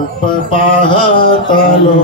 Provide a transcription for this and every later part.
रूप पाहतालो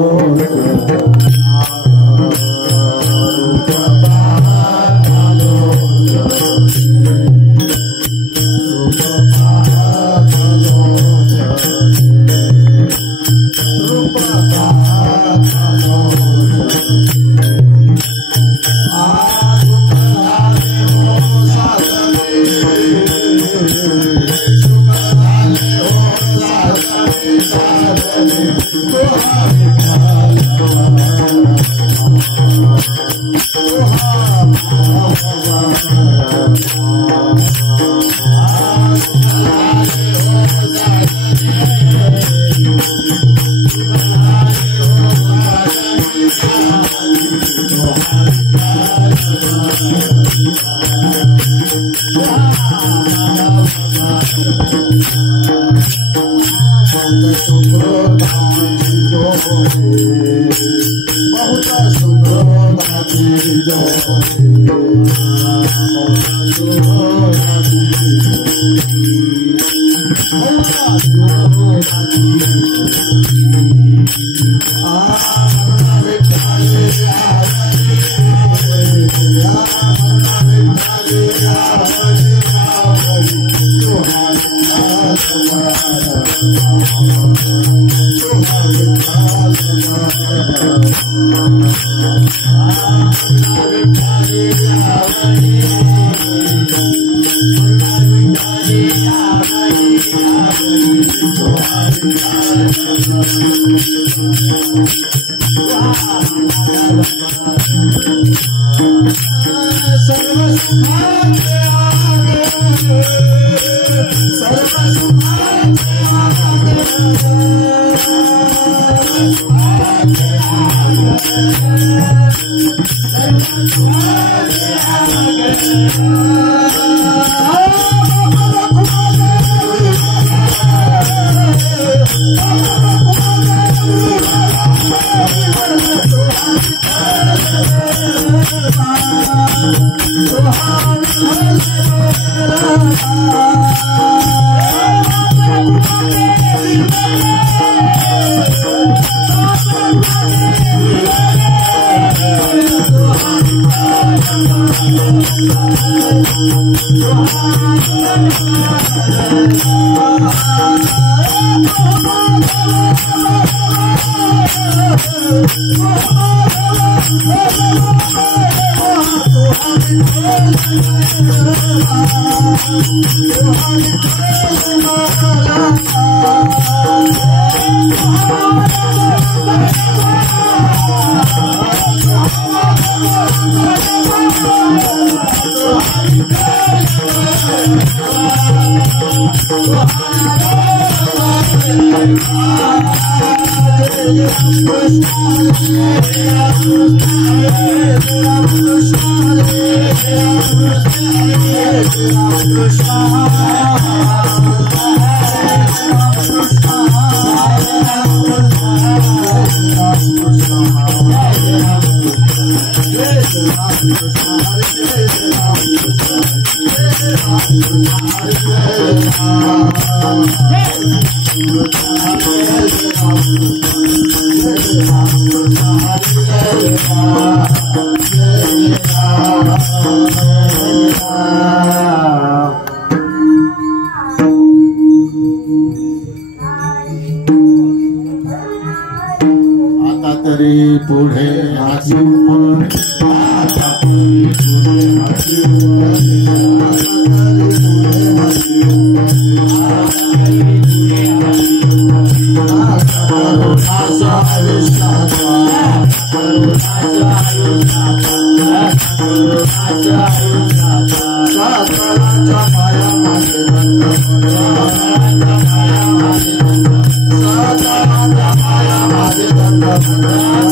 पुढे Thank you.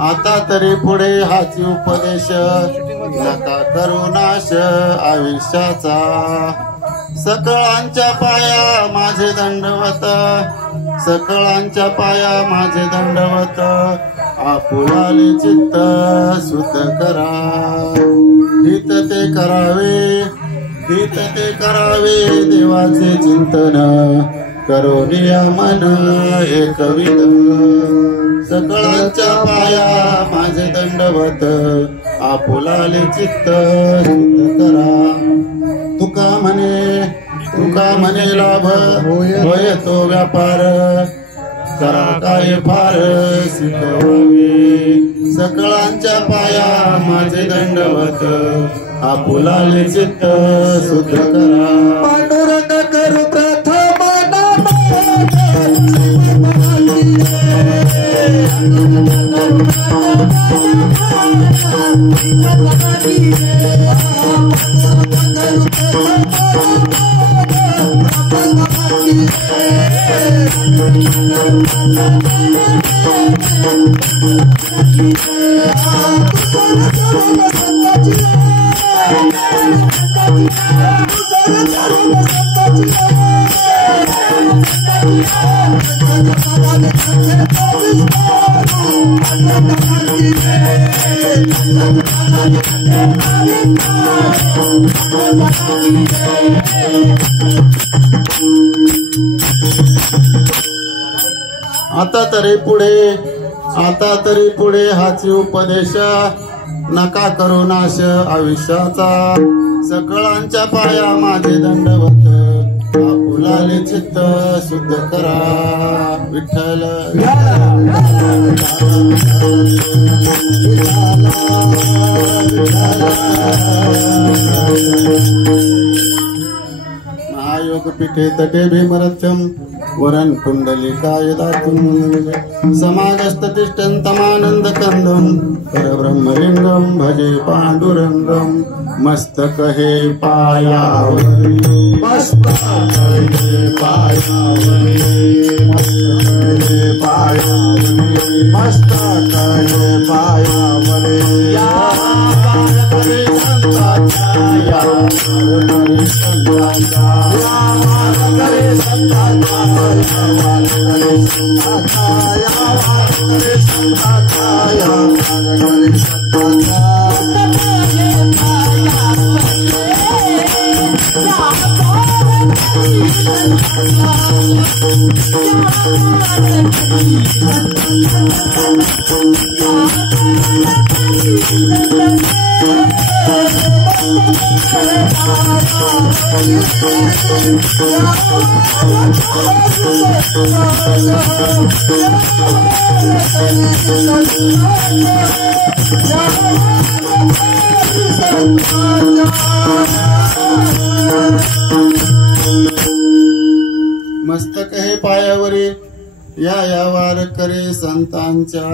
आता तरी पुढे हाच उपदेश नका करू नाश आयुष्याचा सकळांच्या पाया माझे दंडवत सकळांच्या पाया माझे दंडवत आपुलाले चित्त शुद्ध करा हित ते करावे हित ते करावे देवाचे चिंतन करोनिया मन एकविध सकळांच्या पाया माझे दंडवत आपुलाले चित्त शुद्ध करा तुका म्हणे लाभ होय तो व्यापार करा काय फार शिकवावे सकळांच्या पाया माझे दंडवत आपुलाले चित्त शुद्ध करा पांडुरंग करू प्रथम आता तरी पुढे हाची उपदेश नका करू नाश आयुष्याचा सकळांच्या पाया माझे दंडवत आपुलाले चित्त शुद्ध करा विठ्ठल महायोग पीठे तटे भीमरथ्यम वरण कुंडलिकाय दातुं समागस्त तिष्ठन्तमानंद कंदम परब्रह्मलिंगम भजे पांडुरंगम मस्तक हे पायावरी मस्तक हे पायावरी मस्तक हे पायावरी या पायावरी संताच्या या पायावरी संताच्या मस्तक हे पायावरी या वार करे संतांच्या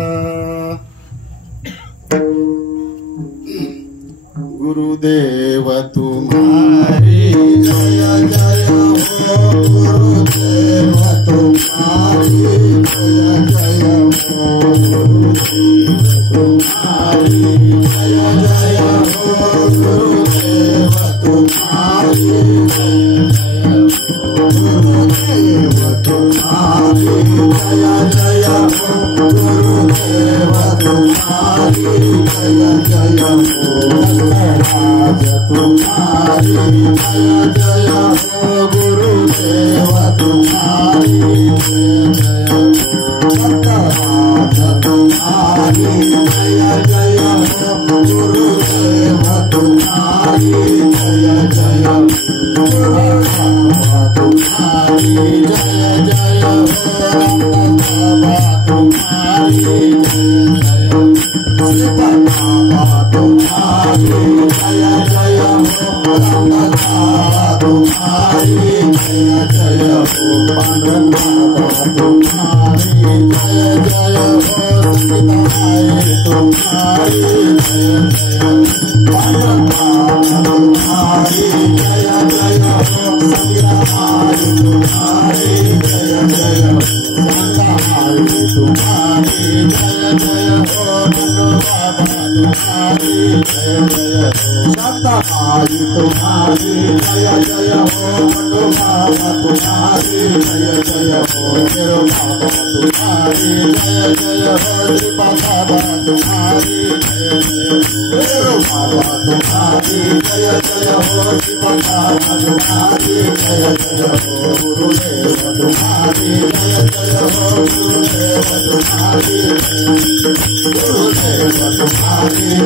गुरुदेव तुम्हारी जय जय हो गुरुदेव तुम्हारी जय जय हो गुरुदेव तुम्हारी जय जय हो गुरुदेव तुम्हारी जय गुरुदेव तुम्हारी जय जय हो गुरुदेव तुम्हारी जय जय हो राज तुम्हारी जय जय हो गुरुदेव तुम्हारी जय जय राज तुम्हारी जय जय हो गुरुदेव तुम्हारी जय जय तुम्हारी जय जय हो तुम्हारी तुम्हारी जय जय हो तुम्हारी जय जय हो तुम्हारी जय जय हो तुम्हारी जय जय तुम्हारी जय जय हो तुम्हारी जय जय तुम्हारी जय जय हो तुम्हारी जय जय सताई तुम्हारी जय जय हो बाबा तुम्हारी जय जय हो तेरो बाबा तुम्हारी जय जय हो बाबा तुम्हारी जय जय तेरो बाबा तुम्हारी जय जय हो शिवनाथ तुम्हारी जय जय हो गुरुदेव तुम्हारी जय जय हो गुरुदेव तुम्हारी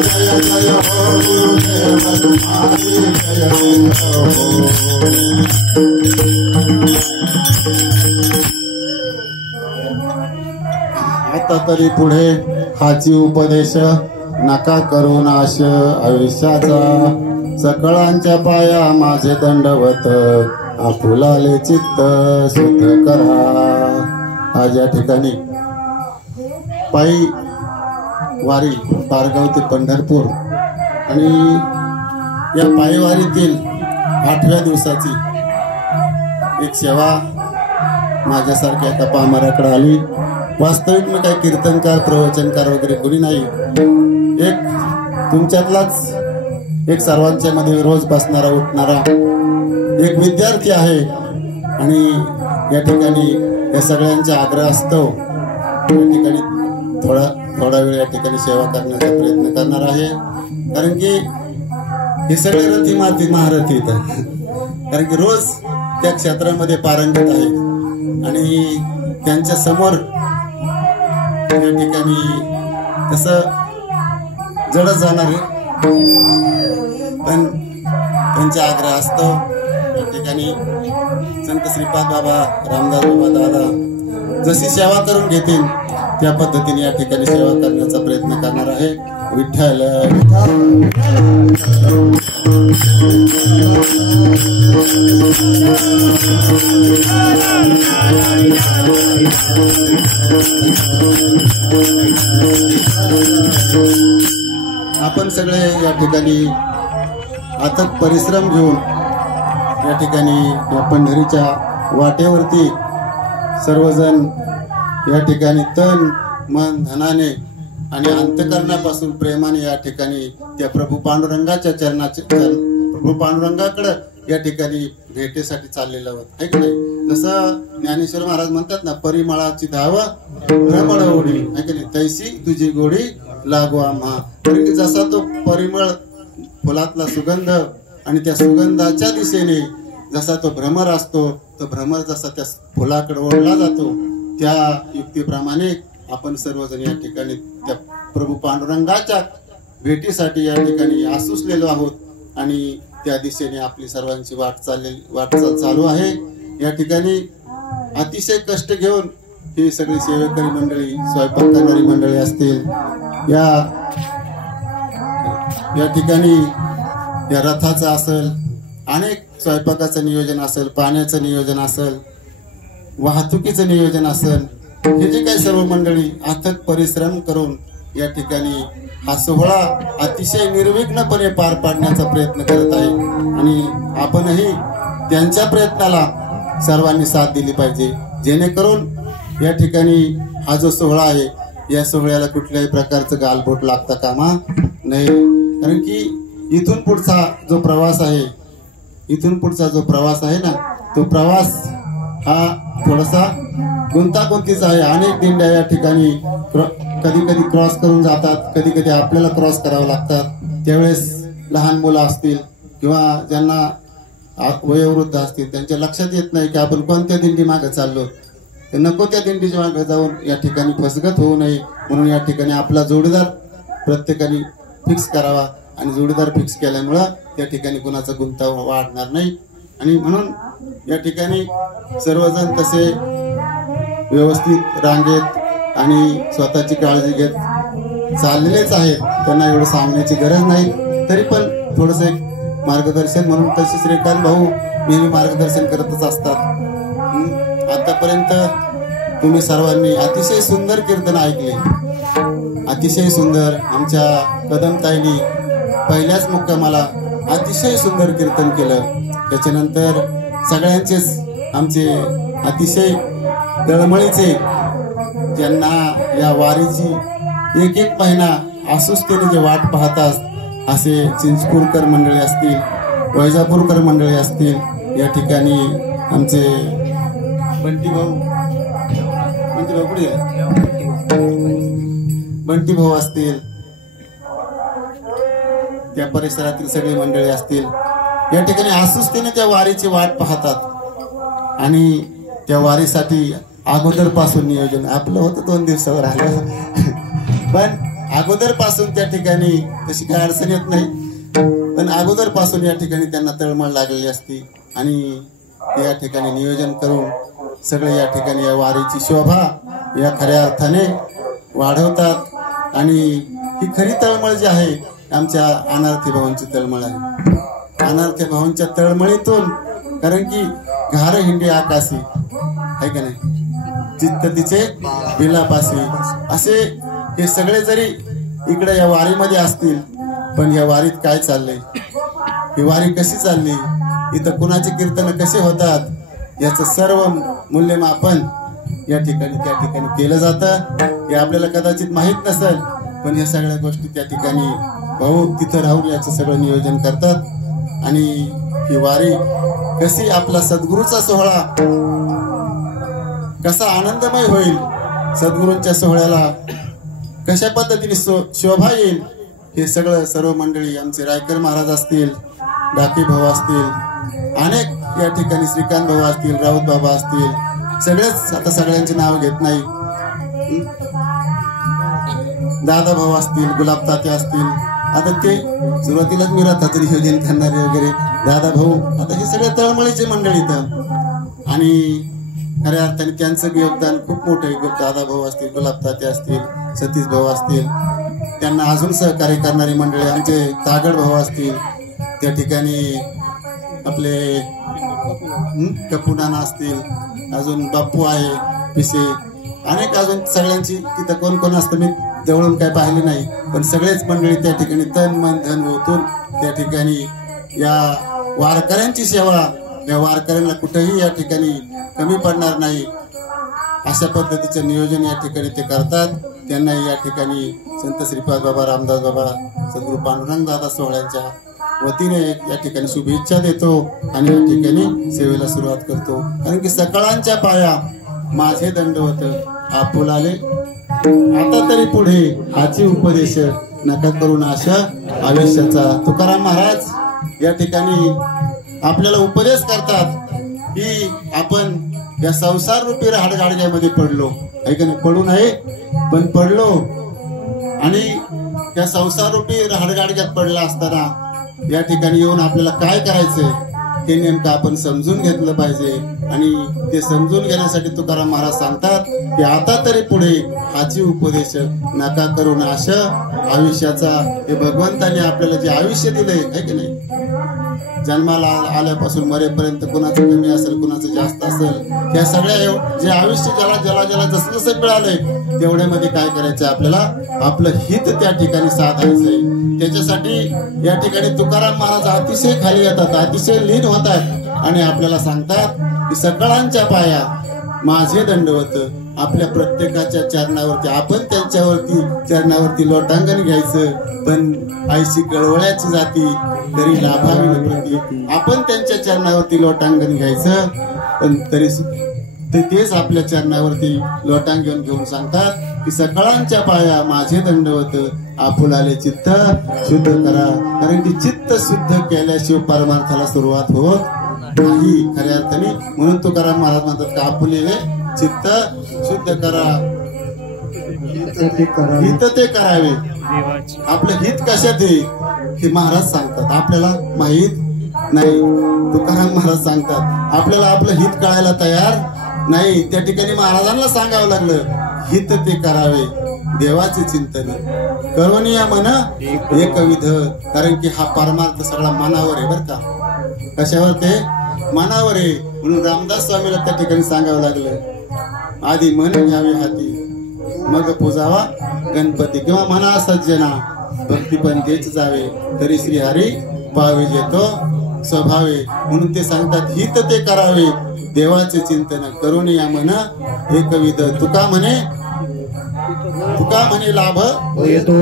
जय जय हो गुरुदेव तुम्हारी जय हो। आता तरी पुढे हाची उपदेश नका करू नाश आयुष्याचा सकळांच्या पाया माझे दंडवत आपुलाले चित्त शुद्ध करा। आज या ठिकाणी पायी वारी पारगाव ते पंढरपूर आणि या पायी वारीतील 8व्या दिवसाची एक सेवा माझ्यासारख्या एका पामराकडे आली। वास्तविक मी काही कीर्तनकार प्रवचनकार वगैरे कोणी नाही, एक तुमच्यातलाच एक सर्वांच्या मध्ये रोज बसणारा उठणारा एक विद्यार्थी आहे आणि या ठिकाणी या सगळ्यांचा आग्रह असतो या ठिकाणी थोडा वेळ या ठिकाणी सेवा करण्याचा प्रयत्न करणार आहे। कारण की हे सगळे रथी महारथी आहेत कारण की रोज त्या क्षेत्रामध्ये पारंगत आहेत आणि त्यांच्या समोर या ठिकाणी तसं जडच जाणार आहे, पण त्यांचा आग्रह असतो या ठिकाणी संत श्रीपाद बाबा रामदास बाबा दादा जशी सेवा करून घेतील त्या पद्धतीने या ठिकाणी सेवा करण्याचा प्रयत्न करणार आहे। विठ्ठल आपण सगळे या ठिकाणी अथक परिश्रम घेऊन या ठिकाणी या पंढरीच्या वाटेवरती सर्वजण या ठिकाणी तन मन धनाने आणि अंतकरणापासून प्रेमाने या ठिकाणी त्या प्रभू पांडुरंगाच्या प्रभू पांडुरंगाकडे या ठिकाणी भेटीसाठी चाललेलं होत आहे की नाही। जसं ज्ञानेश्वर महाराज म्हणतात ना, परिमळाची धाव भ्रमळ ओढी आहे की नाही, तैसी तुझी गोडी लागू आम्हा। कारण की जसा तो परिमळ फुलातला सुगंध आणि त्या सुगंधाच्या दिशेने जसा तो भ्रमर असतो, तो भ्रमर जसा त्या फुलाकडे ओढला जातो त्या युक्तीप्रमाणे आपण सर्वजण या ठिकाणी त्या प्रभू पांडुरंगाच्या भेटीसाठी या ठिकाणी आसुसलेलो आहोत आणि त्या दिशेने आपली सर्वांची वाटचाल चालू आहे। या ठिकाणी अतिशय कष्ट घेऊन ही सगळी सेवेकरी मंडळी, स्वयंपाक करणारी मंडळी असतील, या ठिकाणी या रथाचं असेल, अनेक स्वयंपाकाचं नियोजन असेल, पाण्याचं नियोजन असेल, वाहतुकीचं नियोजन असेल, हे जे काही सर्व मंडळी अथक परिश्रम करून या ठिकाणी हा सोहळा अतिशय निर्विघ्नपणे पार पाडण्याचा प्रयत्न करत आहे आणि आपणही त्यांच्या प्रयत्नाला सर्वांनी साथ दिली पाहिजे, जेणेकरून या ठिकाणी हा जो सोहळा आहे या सोहळ्याला कुठल्याही प्रकारचं गालबोट लागता कामा नाही। कारण की इथून पुढचा जो प्रवास आहे ना, तो प्रवास हा थोडासा गुंतागुंतीचा आहे। अनेक दिंड्या या ठिकाणी कधी कधी क्रॉस करून जातात, कधी कधी आपल्याला क्रॉस करावं लागतात। त्यावेळेस लहान मुलं असतील किंवा ज्यांना वयोवृद्ध असतील त्यांच्या लक्षात येत नाही की आपण कोणत्या दिंडी मागे चाललो, तर नको त्या दिंडीच्या मागे जाऊन या ठिकाणी फसगत होऊ नये म्हणून या ठिकाणी आपला जोडीदार प्रत्येकाने फिक्स करावा आणि जोडीदार फिक्स केल्यामुळं त्या ठिकाणी कुणाचा गुंतावा वाढणार नाही आणि म्हणून या ठिकाणी सर्वजण तसे व्यवस्थित रांगेत आणि स्वतःची काळजी घेत चाललेलेच आहेत, त्यांना एवढं सांगण्याची गरज नाही। तरी पण थोडंसं एक मार्गदर्शन म्हणून तसे श्रीकांत भाऊ नेहमी मार्गदर्शन करतच असतात। आतापर्यंत तुम्ही सर्वांनी अतिशय सुंदर कीर्तन ऐकले, अतिशय सुंदर। आमच्या कदमताईंनी पहिल्याच मुक्कामाला अतिशय सुंदर कीर्तन केलं। त्याच्यानंतर सगळ्यांचेच आमचे अतिशय तळमळीचे, ज्यांना या वारीची एक एक महिना आसुसतेने जे वाट पाहतात असे चिंचपूरकर मंडळी असतील, वैजापूरकर मंडळी असतील, या ठिकाणी आमचे बंटी भाऊ कुठे बंटी भाऊ असतील, त्या परिसरातील सगळी मंडळी असतील या ठिकाणी आसुस्तीने त्या वारीची वाट पाहतात आणि त्या वारीसाठी अगोदर पासून नियोजन आपलं होतं 2 दिवसावर आलं पण अगोदर पासून त्या ठिकाणी तशी काही अडचण येत नाही पण अगोदर पासून या ठिकाणी त्यांना तळमळ लागलेली असती आणि या ठिकाणी नियोजन करून सगळे या ठिकाणी या वारीची शोभा या खऱ्या अर्थाने वाढवतात आणि ही खरी तळमळ जी आहे आमच्या अनार्थी भावांची तळमळ आहे. अनार्थी भावांच्या तळमळीतून कारण की घार हिंडी आकाशी आहे का नाही चित्त तिचे विलापासी असे हे सगळे जरी इकडे या वारीमध्ये असतील पण या वारीत काय चाललंय ही वारी कशी चालली इथं कुणाचे कीर्तन कसे होतात याचं सर्व मूल्यमापन या ठिकाणी त्या ठिकाणी केलं जातं. हे आपल्याला कदाचित माहीत नसेल पण या सगळ्या गोष्टी त्या ठिकाणी भाऊ तिथं राहून याचं सगळं नियोजन करतात आणि ही वारी कशी आपला सद्गुरूचा सोहळा कसा आनंदमय होईल सद्गुरूंच्या सोहळ्याला कशा पद्धतीने शोभा येईल हे सगळं सर्व मंडळी आमचे रायकर महाराज असतील डाके भाऊ असतील अनेक या ठिकाणी श्रीकांत भाऊ असतील राऊत बाबा असतील सगळेच आता सगळ्यांचे नाव घेत नाही दादा भाऊ असतील गुलाब ताते असतील आता ते सुरुवातीलाच मी रथाचं नियोजन करणारे वगैरे दादा भाऊ आता हे सगळे तळमळीचे मंडळी इथं आणि खऱ्या अर्थाने त्यांचं योगदान खूप मोठं आहे. दादा भाऊ असतील गुलाब ताते असतील सतीश भाऊ असतील त्यांना अजून सहकार्य करणारी मंडळी आमचे तागड भाऊ असतील त्या ठिकाणी आपले कपुनाना असतील अजून बाप्पू आहे पिसे अनेक अजून सगळ्यांची तिथं कोण कोण असतं मी जवळून काय पाहिले नाही पण सगळेच मंडळी त्या ठिकाणी तन मन धन ओतून त्या ठिकाणी या वारकऱ्यांची सेवा या वारकऱ्यांना कुठेही या ठिकाणी कमी पडणार नाही अशा पद्धतीचं नियोजन या ठिकाणी ते करतात. त्यांना या ठिकाणी संत श्रीपाद बाबा रामदास बाबा सद्गुरू पांडुरंग दादा सोहळ्यांच्या वतीने या ठिकाणी शुभेच्छा देतो आणि या ठिकाणी सेवेला सुरुवात करतो कारण की सकळांच्या पाया माझे दंडवत आपुलाले आता तरी पुढे हाची उपदेश नका करून आशा आयुष्याचा. तुकाराम महाराज या ठिकाणी आपल्याला उपदेश करतात की आपण या संसार रूपी राहडगाडग्यामध्ये पडलो आहे का नाही पडू नये पण पडलो आणि त्या संसार रूपी राहडगाडग्यात पडला असताना या ठिकाणी येऊन आपल्याला काय करायचंय हे नेमकं आपण समजून घेतलं पाहिजे आणि ते समजून घेण्यासाठी तुकाराम महाराज सांगतात की आता तरी पुढे हाची उपदेश नका करून आशा आयुष्याचा. हे भगवंताने आपल्याला जे आयुष्य दिलंय आहे की नाही जन्माला आल्यापासून मरेपर्यंत कुणाचं कमी असेल कुणाचं जास्त असेल या सगळ्या जे आयुष्य ज्याला जसं जसं मिळालंय तेवढ्यामध्ये काय करायचं आपल्याला आपलं हित त्या ठिकाणी साधायचंय. त्याच्यासाठी या ठिकाणी तुकाराम महाराज अतिशय खाली येतात अतिशय लीन होतात आणि आपल्याला सांगतात की सकळांच्या पाया माझे दंडवत आपल्या प्रत्येकाच्या चरणावरती आपण त्यांच्यावरती चरणावरती लोटांगण घ्यायचं पण आईशी कळवळ्याची जाती तरी लाभावी न प्रती आपण त्यांच्या चरणावरती लोटांगण घ्यायचं पण तरी तेच आपल्या चरणावरती लोटांगण घेऊन सांगतात की सकळांच्या पाया माझे दंडवत आपुलाले चित्त शुद्ध करा कारण की चित्त शुद्ध केल्याशिवाय परमार्थाला सुरुवात होत नाही खऱ्या अर्थाने. म्हणून तुकाराम महाराज म्हणतात का आपुलेले चित्त शुद्ध करा हित ते करावे. आपलं हित कशात आहे हे महाराज सांगतात आपल्याला माहित नाही. तुकाराम महाराज सांगतात आपल्याला आपलं हित कळायला तयार नाही त्या ठिकाणी महाराजांना सांगावं लागलं हित ते करावे देवाचे चिंतन करोनिया मन एकविध कारण की हा परमार्थ सगळा मनावर आहे बर का कशावर ते मनावर आहे. म्हणून रामदास स्वामीला त्या ठिकाणी सांगावं लागलं आधी मन घ्यावे हाती मग पूजावा गणपती किंवा मना सज्जना भक्ती पण तेच जावे तरी श्रीहरी पावे जेतो स्वभावे. म्हणून ते सांगतात हित ते करावे देवाचे चिंतन करून या मन एकविध. तुका म्हणे लाभ येतो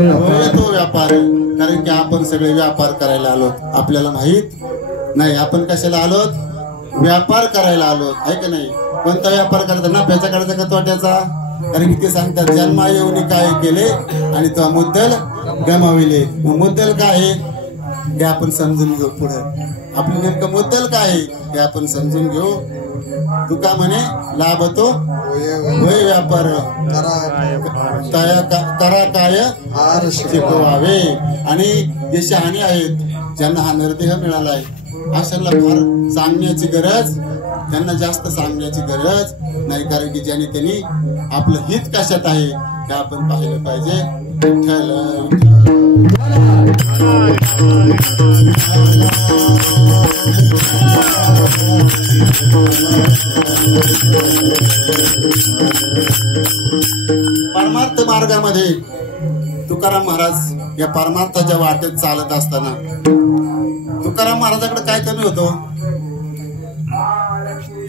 व्यापार कारण की आपण सगळे व्यापार करायला आलो आपल्याला माहित नाही आपण कशाला आलोत व्यापार करायला आलोत आहे का नाही. कोणता व्यापार करायचा नफ्याचा करायचा का तोट्याचा कारण की ते सांगतात जन्मा येऊन काय केले आणि तो मुद्दल गमाविले. मुद्दल काय आहे हे आपण समजून घेऊ. पुढे आपलं नेमकं मुद्दल काय आहे हे आपण समजून घेऊ. तुका म्हणे लाभतो होय व्यापार करा काय शिकवावे. आणि जे शहाणे आहेत ज्यांना हा नरदेह मिळाला आहे अशांना फार सांगण्याची गरज, त्यांना जास्त सांगण्याची गरज नाही. कारण की ज्याने त्यांनी आपलं हित कशात आहे हे आपण पाहिलं पाहिजे. विठ्ठल परमार्थ मार्गामध्ये तुकाराम महाराज या परमार्थाच्या वाटेत चालत असताना तुकाराम महाराजाकडे काय कमी होतो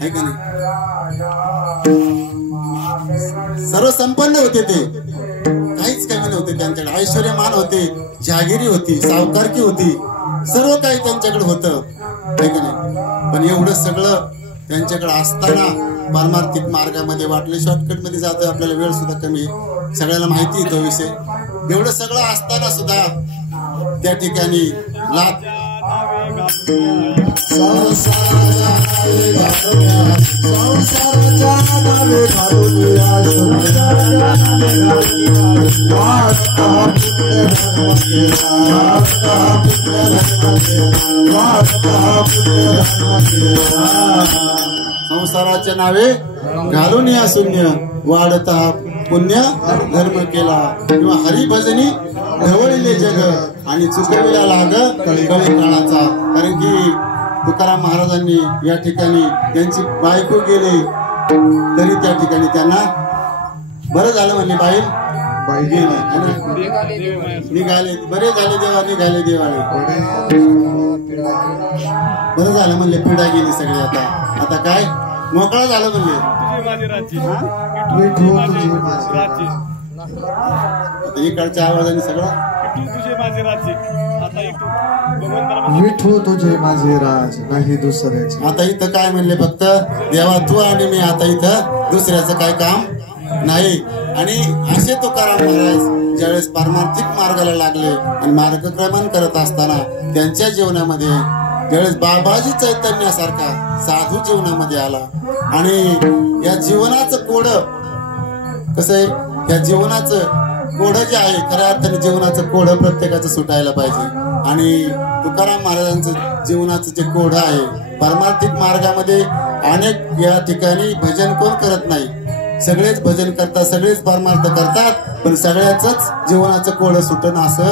आहे का नाही? सर्व संपन्न होते ते, काहीच कमी नव्हते त्यांच्याकडे. ऐश्वर्यमान होते, जहागिरी होती, सावकारकी होती, सर्व काही त्यांच्याकडे होतं आहे का नाही? पण एवढं सगळं त्यांच्याकडे असताना परमार्थिक मार्गामध्ये वाटले शॉर्टकट मध्ये जातं. आपल्याला वेळ सुद्धा कमी, सगळ्याला माहिती आहे तो विषय. एवढं सगळं असताना सुद्धा त्या ठिकाणी लाभ संसाराच्या नावे घालून या शून्य वाढता पुण्य धर्म केला. किंवा हरिभजनी ढवळले जग आणि चुकविला लाग कळी काळाचा. कारण की तुकाराम महाराजांनी या ठिकाणी त्यांची बायको गेली तरी त्या ठिकाणी त्यांना बरं झालं म्हणले बाई गेली निघाले, बरे झाले देवा निघाले देवाळे. बरं झालं म्हणले पिढा गेली सगळी. आता काय मोकळा झालं म्हणले. आता इकडच्या आवाजाने सगळं विठू तुझे माझे राज नाही दुसऱ्याचे. आता इथं काय म्हणले फक्त देवा तू आणि मी, आता इथं दुसऱ्याचं काय काम नाही. आणि असे तुकाराम महाराज ज्यावेळेस पारमार्थिक मार्गाला लागले आणि मार्गक्रमण करत असताना त्यांच्या जीवनामध्ये ज्यावेळेस बाबाजी चैतन्यासारखा साधू जीवनामध्ये आला. आणि या जीवनाचं कोड कसं आहे, या जीवनाचं कोड जे आहे खऱ्या अर्थाने जीवनाचं कोड प्रत्येकाचं सुटायला पाहिजे. आणि तुकाराम महाराजांचं जीवनाचं जे कोड आहे पारमार्थिक मार्गामध्ये अनेक या ठिकाणी भजन कोण करत नाही, सगळेच भजन करतात, सगळेच परमार्थ करतात, पण सगळ्याच जीवनाचं कोड सुटणं असं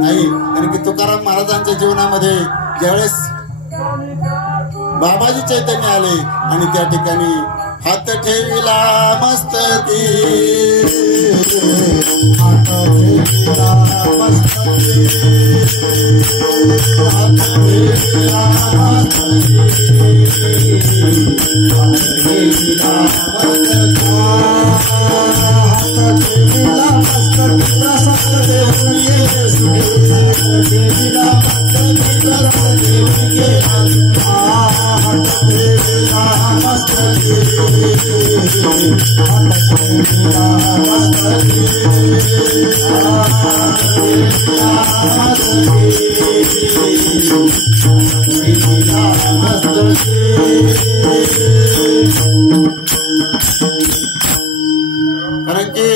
नाही. कारण की तुकाराम महाराजांच्या जीवनामध्ये ज्यावेळेस बाबाजी चैतन्य आले आणि त्या ठिकाणी हात ठेविला मस्तकी, हात ठेविला मस्तकी, हात ठेविला मस्तकी, हात ठेविला मस्तकी, हात ठेविला मस्तकी, प्रसाद देऊन येसू, हात ठेविला मस्तकी, प्रसाद देऊन येसू, हात ठेविला मस्तकी, कारण की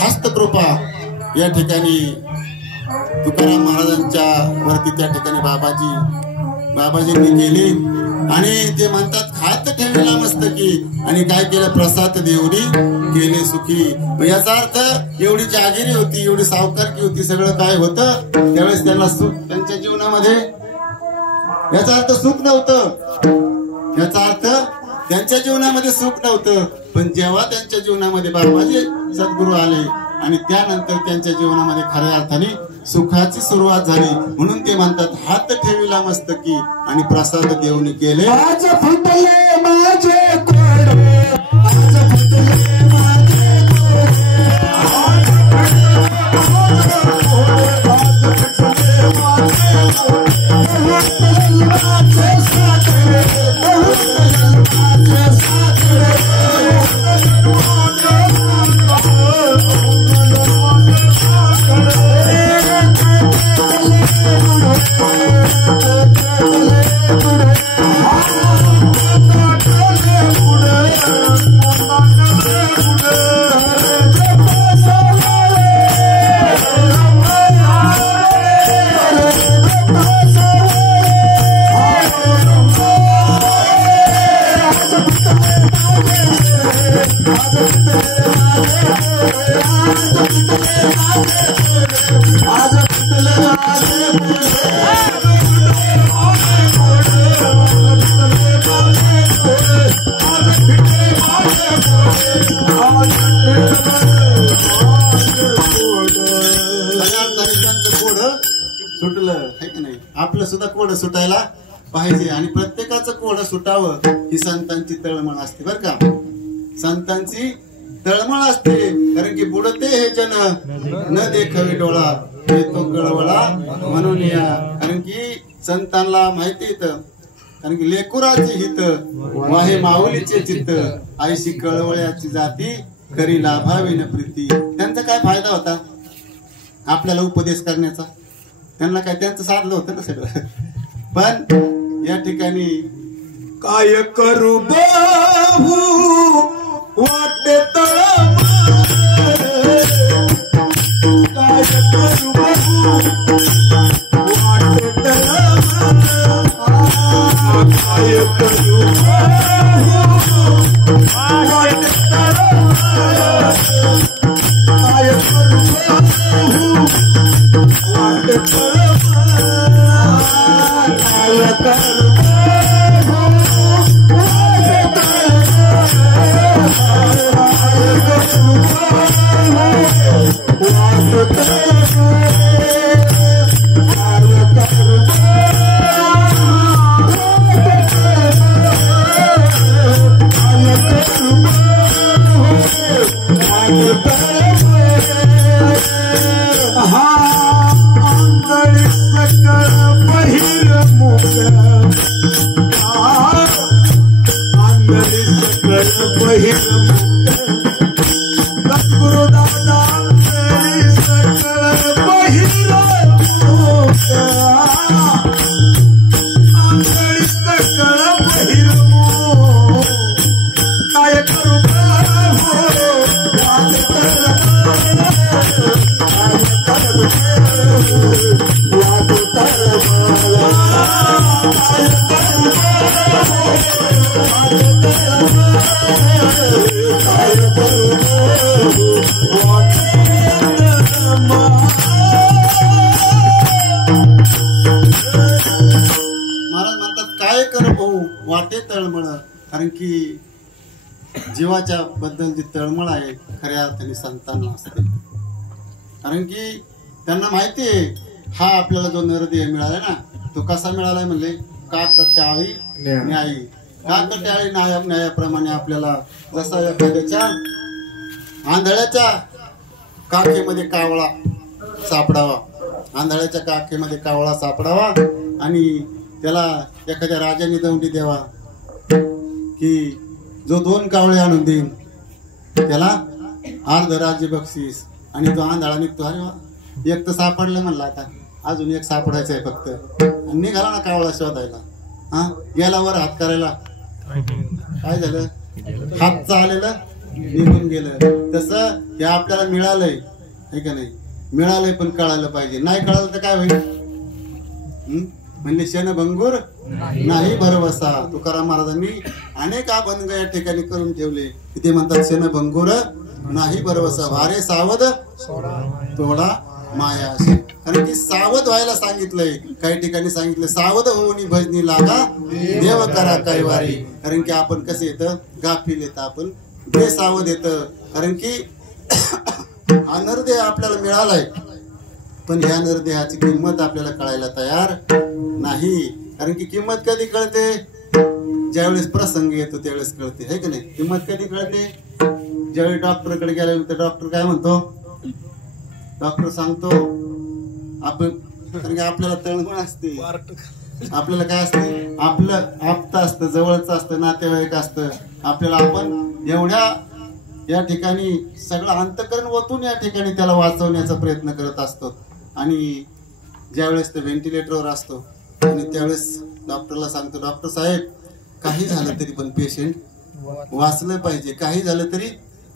हस्तकृपा या ठिकाणी तुकाराम महाराजांच्या वरती त्या ठिकाणी बाबाजींनी केली. आणि ते म्हणतात हात ठेवला मस्तकी आणि काय केलं, प्रसाद देवनी केले सुखी. याचा अर्थ एवढी जागिरी होती, एवढी सावकारकी होती, सगळं काय होतं त्यावेळेस त्यांना सुख त्यांच्या जीवनामध्ये, याचा अर्थ सुख नव्हतं, याचा अर्थ त्यांच्या जीवनामध्ये सुख नव्हतं. पण जेव्हा त्यांच्या जीवनामध्ये बाबाजी सद्गुरू आले आणि त्यानंतर त्यांच्या जीवनामध्ये खऱ्या अर्थाने सुखाची सुरुवात झाली. म्हणून ते म्हणतात हात ठेविला मस्तकी आणि प्रसाद देऊन केले. आज फुटले माझे कोडे, आज फुटले माझे कोडे, आज फुटले माझे कोडे, माझे साकडे, माझे साकडे, कोड सुटायला पाहिजे आणि प्रत्येकाचं कोड सुटावं ही संतांची तळमळ असते बर का. संतांची तळमळ असते कारण की बुडते हे जन न देखावे डोळा तो कळवळा म्हणून या. कारण की संतांना माहिती येतं कारण की लेकुराचे हित वाहे माऊलीचे चित्त आईशी कळवळ्याची जाती करी लाभावी न प्रीती. त्यांचा काय फायदा होता आपल्याला उपदेश करण्याचा. त्यांना काय त्यांचं साधलं होतं ना सगळं. पण या ठिकाणी काय करू बाहू वाटे तळमळ काय करू बाहू वाटे तळमळ काय करू बाहू वाटे तळमळ काय करू बाहू वाटे तळमळ काय करू वाटे तळमळ. कारण की जीवाच्या बद्दल जी तळमळ आहे खऱ्या अर्थाने संतांना असते. कारण की त्यांना माहिती आहे हा आपल्याला जो नरदेह मिळाला ना तो कसा मिळालाय म्हणले का कट्याळी न्यायी. का कट्याळी न्यायाप्रमाणे आपल्याला जसा एखाद्याच्या आंधळ्याच्या काखेमध्ये कावळा सापडावा, आंधळ्याच्या काखेमध्ये कावळा सापडावा आणि त्याला एखाद्या राजाने दौंडी द्यावा की जो 2 कावळे आणून देईन त्याला अर्ध राज्य बक्षीस. आणि तो आंधळा निघतो, अरे वा एक तर सापडलं म्हणला आता अजून एक सापडायचं आहे फक्त. निघाला ना कावळा शोधायला. हा गेला वर हात करायला काय झालं हात चाललेलं निघून गेलं. तसं हे आपल्याला मिळालंय आहे का नाही. मिळालंय पण कळायला पाहिजे. नाही कळालं तर काय होईल म्हणले क्षणभंगूर नाही भरवसा. तुकाराम महाराजांनी अनेक अभंग या ठिकाणी करून ठेवले. ते म्हणतात क्षणभंगूर नाही भरवसा वारे सावध थोडा माया असे. कारण की सावध व्हायला सांगितलंय. काही ठिकाणी सांगितलं सावध होऊन भजनी लागा देव करा काही वारी. कारण की आपण कसं येतं गाफील येतं आपण बेसावध येतं. कारण की हा नरदेह आपल्याला मिळालाय पण ह्या नरदेहाची किंमत आपल्याला कळायला तयार नाही. कारण की किंमत कधी कळते ज्यावेळेस प्रसंग येतो त्यावेळेस कळते है की नाही. किंमत कधी कळते ज्यावेळी डॉक्टरकडे गेल्यानंतर डॉक्टर काय म्हणतो डॉक्टर सांगतो आपण. कारण की आपल्याला तळमळ असते आपल्याला काय असते आपलं आप्त असतं जवळचं असतं नातेवाईक असतं आपल्याला. आपण एवढ्या या ठिकाणी सगळं अंतकरण ओतून या ठिकाणी त्याला वाचवण्याचा प्रयत्न करत असतो. आणि ज्यावेळेस तो व्हेंटिलेटरवर असतो आणि त्यावेळेस डॉक्टरला सांगतो डॉक्टर साहेब काही झालं तरी पण पेशंट वाचलं पाहिजे. काही झालं तरी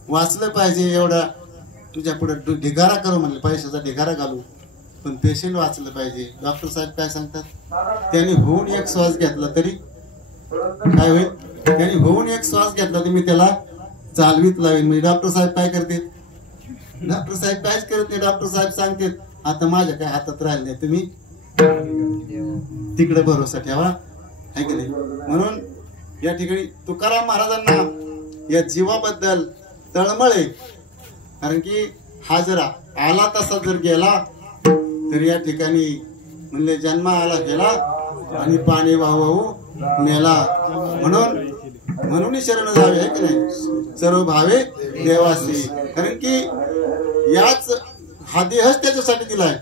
वाचलं पाहिजे. एवढा तुझ्या पुढे ढिगारा करू म्हणले पैशाचा ढिगारा घालू पण पेशंट वाचलं पाहिजे. डॉक्टर साहेब काय सांगतात त्याने होऊन एक श्वास घेतला तरी काय होईल. त्याने होऊन एक श्वास घेतला तरी मी त्याला चालवीत लावेन. म्हणजे डॉक्टर साहेब काय करते डॉक्टर साहेब काहीच करत नाही. डॉक्टर साहेब सांगते आता माझ्या काय हातात राहिले नाही तुम्ही तिकडे भरोसा ठेवा है की नाही. म्हणून या ठिकाणी तुकाराम महाराजांना या जीवाबद्दल तळमळ आहे. कारण की हा जर आला तसा जर गेला तर या ठिकाणी म्हणले जन्म आला गेला आणि पाणी वाहू वाहू मेला. म्हणून शरण जावे आहे की नाही, सर्व भावे देवासी. कारण की याच हा देहच त्याच्यासाठी दिलाय.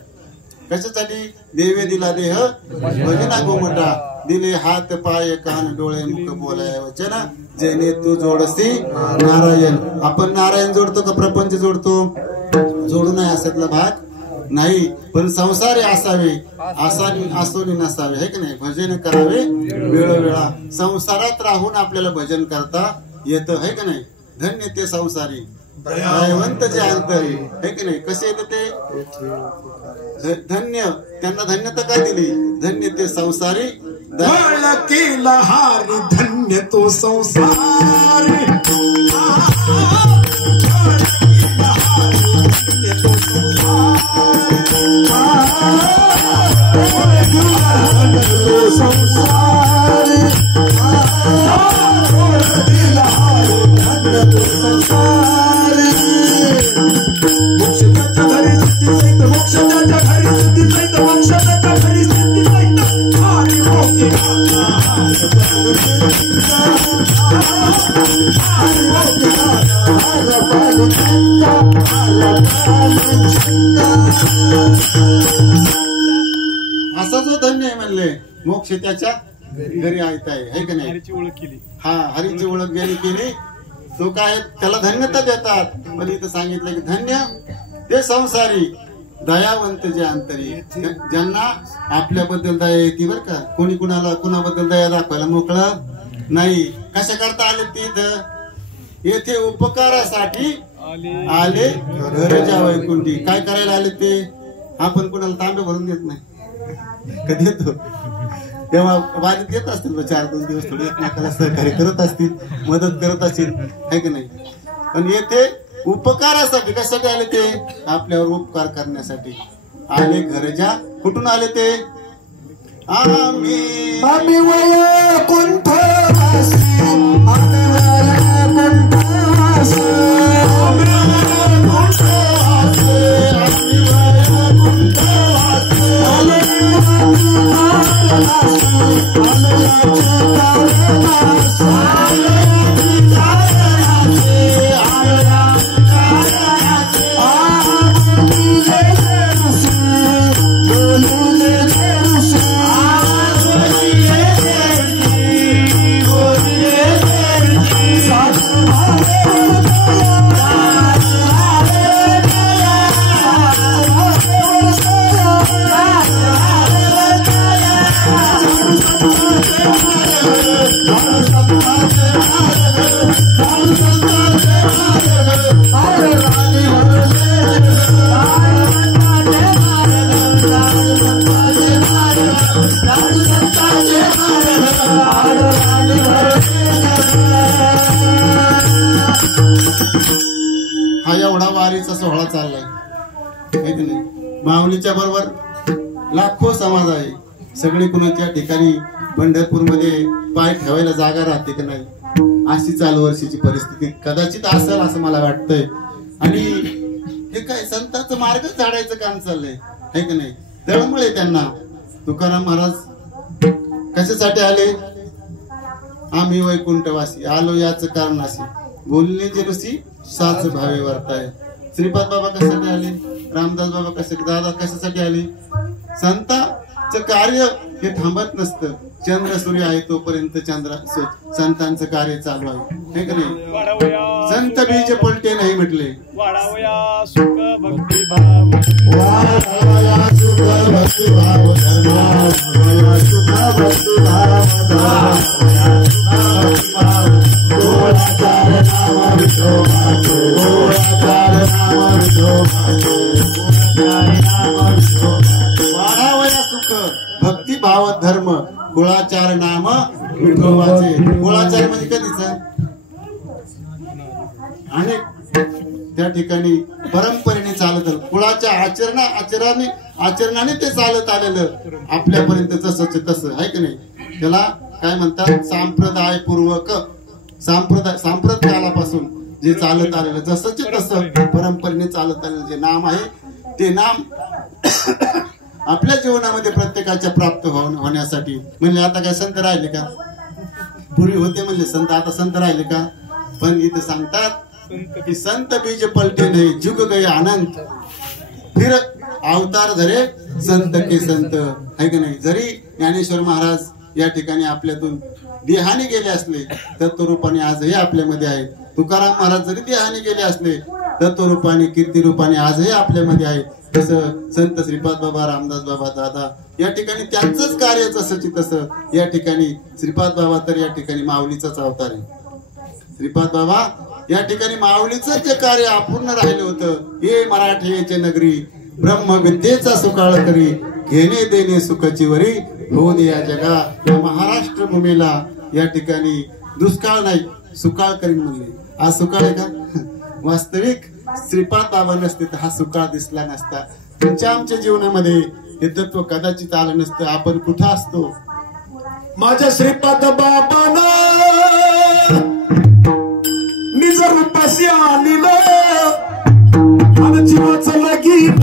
कशासाठी? देवे दिला देह भजना गोमटा, दिले हात पाय कान डोळे मुख बोलाय वचन, जेणे तू जोडसी नारायण. आपण नारायण जोडतो का प्रपंच जोडतो? जोडू नये असातला भाग नाही. पण संसारी असावे, आसोनी नसावे आहे की नाही. भजन करावे वेळोवेळा. संसारात राहून आपल्याला भजन करता येतं आहे की नाही. धन्य ते संसारी दयावंत जे अंतरी आहे की नाही. कसे येतं ते धन्य, त्यांना धन्यता काय दिली? धन्य ते संसारी केला हारी, धन्य तो संसारी. असा जो धन्य आहे म्हणले, मोक्ष त्याच्या घरी आहेत आहे की नाही. हा, हरीची ओळख गेली केली तो काय त्याला धन्यता देतात. पण इथं सांगितलं की धन्य ते संसारी दयावंत जे अंतरी, ज्यांना आपल्याबद्दल दया येते बर का. कोणी कुणाबद्दल दया दाखवायला मोकळं नाही. कशा करता आले ते इथं? येथे उपकारासाठी आले घरच्या वैकुंठी. काय करायला आले ते? आपण कुणाला तांबे भरून देत नाही. कधी येतो तेव्हा बारीत येत असतील 4-2 दिवस थोडे एकमेकाला सहकार्य करत असतील, मदत करत असतील है की नाही. पण येथे उपकारासाठी. कशासाठी आले ते? आपल्यावर उपकार करण्यासाठी आले घरच्या. कुठून आले ते? आम्ही वैकुंठवासी, आम्ही वैकुंठवासी, हा एवढा वारीचा सोहळा चाललाय है की नाही. माऊलीच्या बरोबर लाखो समाज आहे. सगळे कुणाच्या ठिकाणी पंढरपूरमध्ये पाय ठेवायला जागा राहते की नाही. अशी चालू वर्षीची परिस्थिती कदाचित असेल असं मला वाटतंय. आणि हे काय संतांचं मार्ग झाडायचं काम चाललंय है की नाही. त्यामुळे त्यांना तुकाराम महाराज कशासाठी आले? आम्ही वैकुंठवासी आलो याच कारणाशी, बोलले जे ऋषी साच भावे वर्ताय. श्रीपाद बाबा कशासाठी आले? रामदास बाबा कशासाठी, दादा कशासाठी आले? संतांचं कार्य हे थांबत नसतं. चंद्र सूर्य आहे तोपर्यंत संतांचं कार्य चालू आहे का नाही. संत बीज पलटे नाही म्हटले. वाढावया सुख भक्तिभाव, वाढावया सुख भक्तिभाव धर्म, वाढावया सुख भक्तिभाव गोळाचार नाम विठोबाचे, गोळाचार नाम विठोबाचे, नाम विठोबाचे. वाढावया सुख भक्तिभाव धर्म कुळाचार नाम विठोबाचे. कुळाचार म्हणजे कधीच अनेक त्या ठिकाणी परंपरेने चालत आलं. कुळाच्या आचरणाने ते चालत आलेलं आपल्यापर्यंत जसंच तसं आहे की नाही. त्याला काय म्हणतात? सांप्रदायपूर्वक सांप्रत कालापासून जे चालत आलेलं जसंच तसं परंपरेने चालत आलेलं जे नाम आहे ते नाम आपल्या जीवनामध्ये प्रत्येकाच्या प्राप्त होण्यासाठी. म्हणले आता काय संत राहिले का? पूर्वी होते म्हणले संत, आता संत राहिले का? पण इथे सांगतात की संत बीज पलटे नाही, जुग गए अनंत, फिर अवतार धरे संत के संत. आहे का नाही? जरी ज्ञानेश्वर महाराज या ठिकाणी आपल्यातून देहाने गेले असले तत्वरूपाने आजही आपल्यामध्ये आहेत. तुकाराम महाराज जरी देहाने गेले असले तत्वरूपाने कीर्तिरूपाने आजही आपल्यामध्ये आहेत. तसं संत श्रीपाद बाबा, रामदास बाबा, दादा या ठिकाणी त्यांचंच कार्य जसंची तसं या ठिकाणी श्रीपाद बाबा तर या ठिकाणी माऊलीचाच अवतार आहे. श्रीपाद बाबा या ठिकाणी माऊलीचं जे कार्य अपूर्ण राहिलं होतं, हे मराठीचे नगरी ब्रह्मविद्येचा सुकाळ करी, घेणे देणे सुखाची वरी, होऊ दे या जगा या महाराष्ट्र भूमीला या ठिकाणी दुष्काळ नाही सुकाळ करीन म्हणले. आज सुकाळ आहे का? वास्तविक श्रीपाद बाबा नसते तर हा सुकाळ दिसला नसता. तुमच्या आमच्या जीवनामध्ये हे तत्व कदाचित आलं नसतं. आपण कुठं असतो? माझ्या श्रीपाद बाबांना निज रूपाशी आणलं आणि जीवाचं लगीन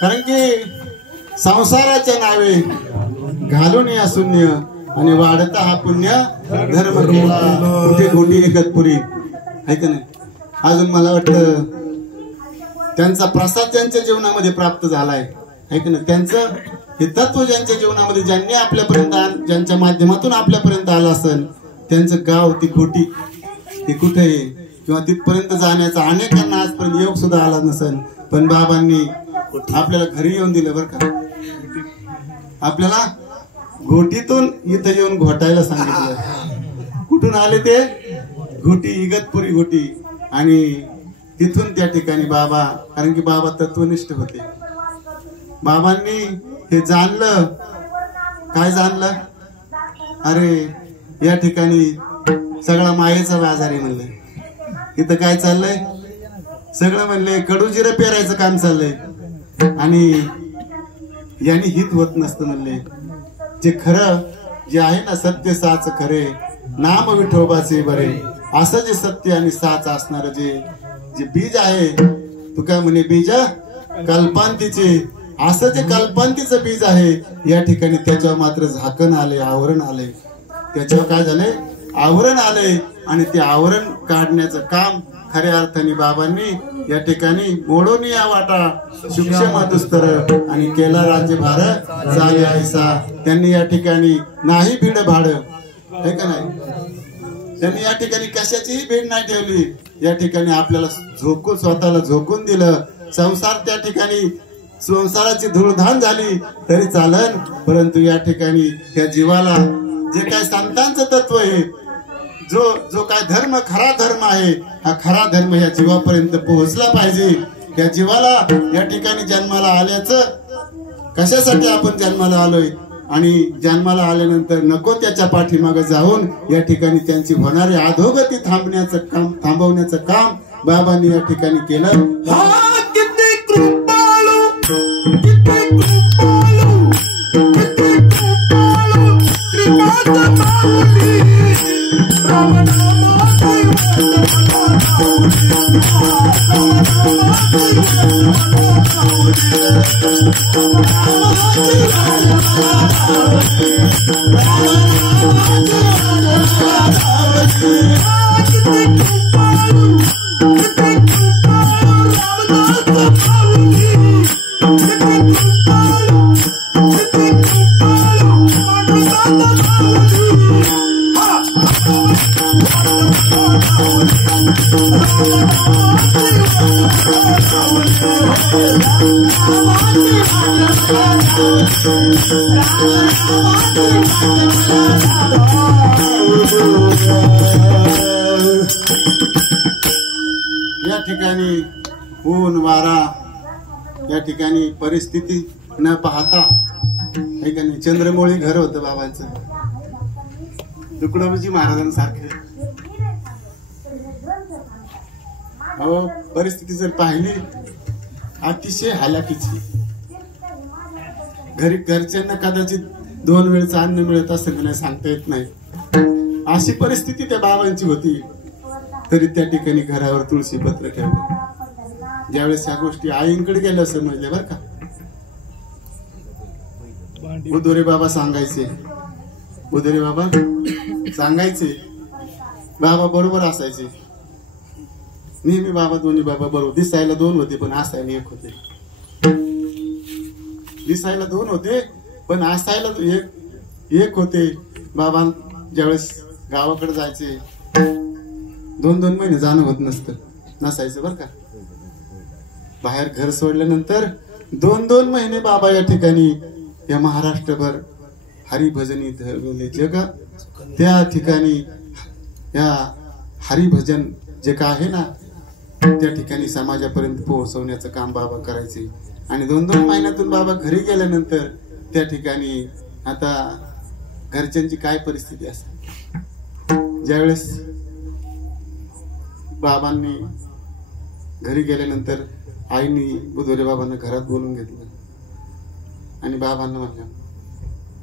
कारण की संसाराच्या नावे घालून या शून्य आणि वाढता हा पुण्य धर्म केला कुठे गोटी एकतपुरी. आहे का नाही? अजून मला वाटतं त्यांचा प्रसाद ज्यांच्या जीवनामध्ये प्राप्त झालाय, आहे का नाही? त्यांचं हे तत्व ज्यांच्या जीवनामध्ये ज्यांनी आपल्यापर्यंत ज्यांच्या माध्यमातून आपल्यापर्यंत आलं असेल, त्यांचं गाव ती खोटी ती कुठे आहे किंवा तिथपर्यंत जाण्याचा अनेकांना आजपर्यंत योग सुद्धा आला नसेल. पण बाबांनी आपल्याला घरी येऊन दिलं बरं का. आपल्याला घोटीतून इथं येऊन घोटायला सांगितलं. कुठून आले ते? घोटी, इगतपुरी घोटी. आणि तिथून त्या ठिकाणी बाबा, कारण की बाबा तत्वनिष्ठ होते. बाबांनी हे जाणलं. काय जाणलं? अरे या ठिकाणी सगळा मायेचा बाजार आहे म्हणले. इथं काय चाललंय? सगळं म्हणले कडूजिरं पेरायचं काम चाललंय आणि यांनी हित होत नसतं म्हणले. जे खरं जे आहे ना, सत्य साच खरे, नाम विठोबाचे बरे, असं जे सत्य आणि साच असणार जे जे बीज आहे, तू काय म्हणे बीज कल्पांतीचे, असं जे कल्पांतीचं बीज आहे या ठिकाणी त्याच्यावर मात्र झाकण आले, आवरण आले. त्याच्यावर काय झालंय? आवरण आलंय आणि ते आवरण काढण्याचं काम खऱ्या अर्थाने बाबांनी या ठिकाणी मोडून या वाटा सूक्ष्म दुस्तर आणि केला राज्यभार झाले ऐसा. त्यांनी या ठिकाणी नाही भीड भाड आहे का नाही, त्यांनी या ठिकाणी कशाचीही भीड नाही ठेवली. या ठिकाणी आपल्याला झोकून स्वतःला झोकून दिलं. संसार त्या ठिकाणी संसाराची धूळधान झाली तरी चालन, परंतु या ठिकाणी त्या जीवाला जे काय संतांचं तत्व आहे, जो काय धर्म खरा धर्म आहे, हा खरा धर्म या जीवापर्यंत पोहोचला पाहिजे. या जीवाला या ठिकाणी जन्माला आल्याचं कशासाठी आपण जन्माला आलोय आणि जन्माला आल्यानंतर नको त्याच्या पाठीमागे जाऊन या ठिकाणी त्यांची होणारी अधोगती थांबवण्याचं काम बाबांनी या ठिकाणी केलं. किती कृपाळू, किती कृपाळू, किती कृपाळू श्रीपाद माऊली. या ठिकाणी ऊन वारा, या ठिकाणी परिस्थिती न पाहता आहे का नाही, चंद्रमौळी घर होतं बाबांचं, तुकडोजी महाराजांसारखे. अहो परिस्थिती जर पाहिली अतिशय हालाकीची, घरच्यांना कदाचित 2 वेळचं अन्न मिळत असेल का नाही सांगता येत नाही, अशी परिस्थिती त्या बाबांची होती. तरी त्या ठिकाणी घरावर तुळशी पत्र ठेवलं. ज्यावेळेस ह्या गोष्टी आईंकडे गेल्या समजल्या बरं का, बुधोरे बाबा सांगायचे, बुधोरे बाबा सांगायचे, बाबा बरोबर असायचे नेहमी. बाबा दोन्ही बाबा बरोबर, दिसायला 2 होते पण असायला 1 होते. दिसायला 2 होते पण असायला 1 होते. बाबा ज्यावेळेस गावाकडे जायचे 2-2 महिने जाणं होत नसायचं बरं का. बाहेर घर सोडल्यानंतर 2-2 महिने बाबा या ठिकाणी या महाराष्ट्रभर हरिभजनी धरले जग. त्या ठिकाणी या हरिभजन जे काय आहे ना, त्या ठिकाणी समाजापर्यंत पोहोचवण्याचं काम बाबा करायचे. आणि 2-2 महिन्यातून बाबा घरी गेल्यानंतर त्या ठिकाणी आता घरच्यांची काय परिस्थिती असते. ज्यावेळेस बाबांनी घरी गेल्यानंतर आईनी बुधोरे बाबांना घरात बोलून घेतलं आणि बाबांना म्हणलं,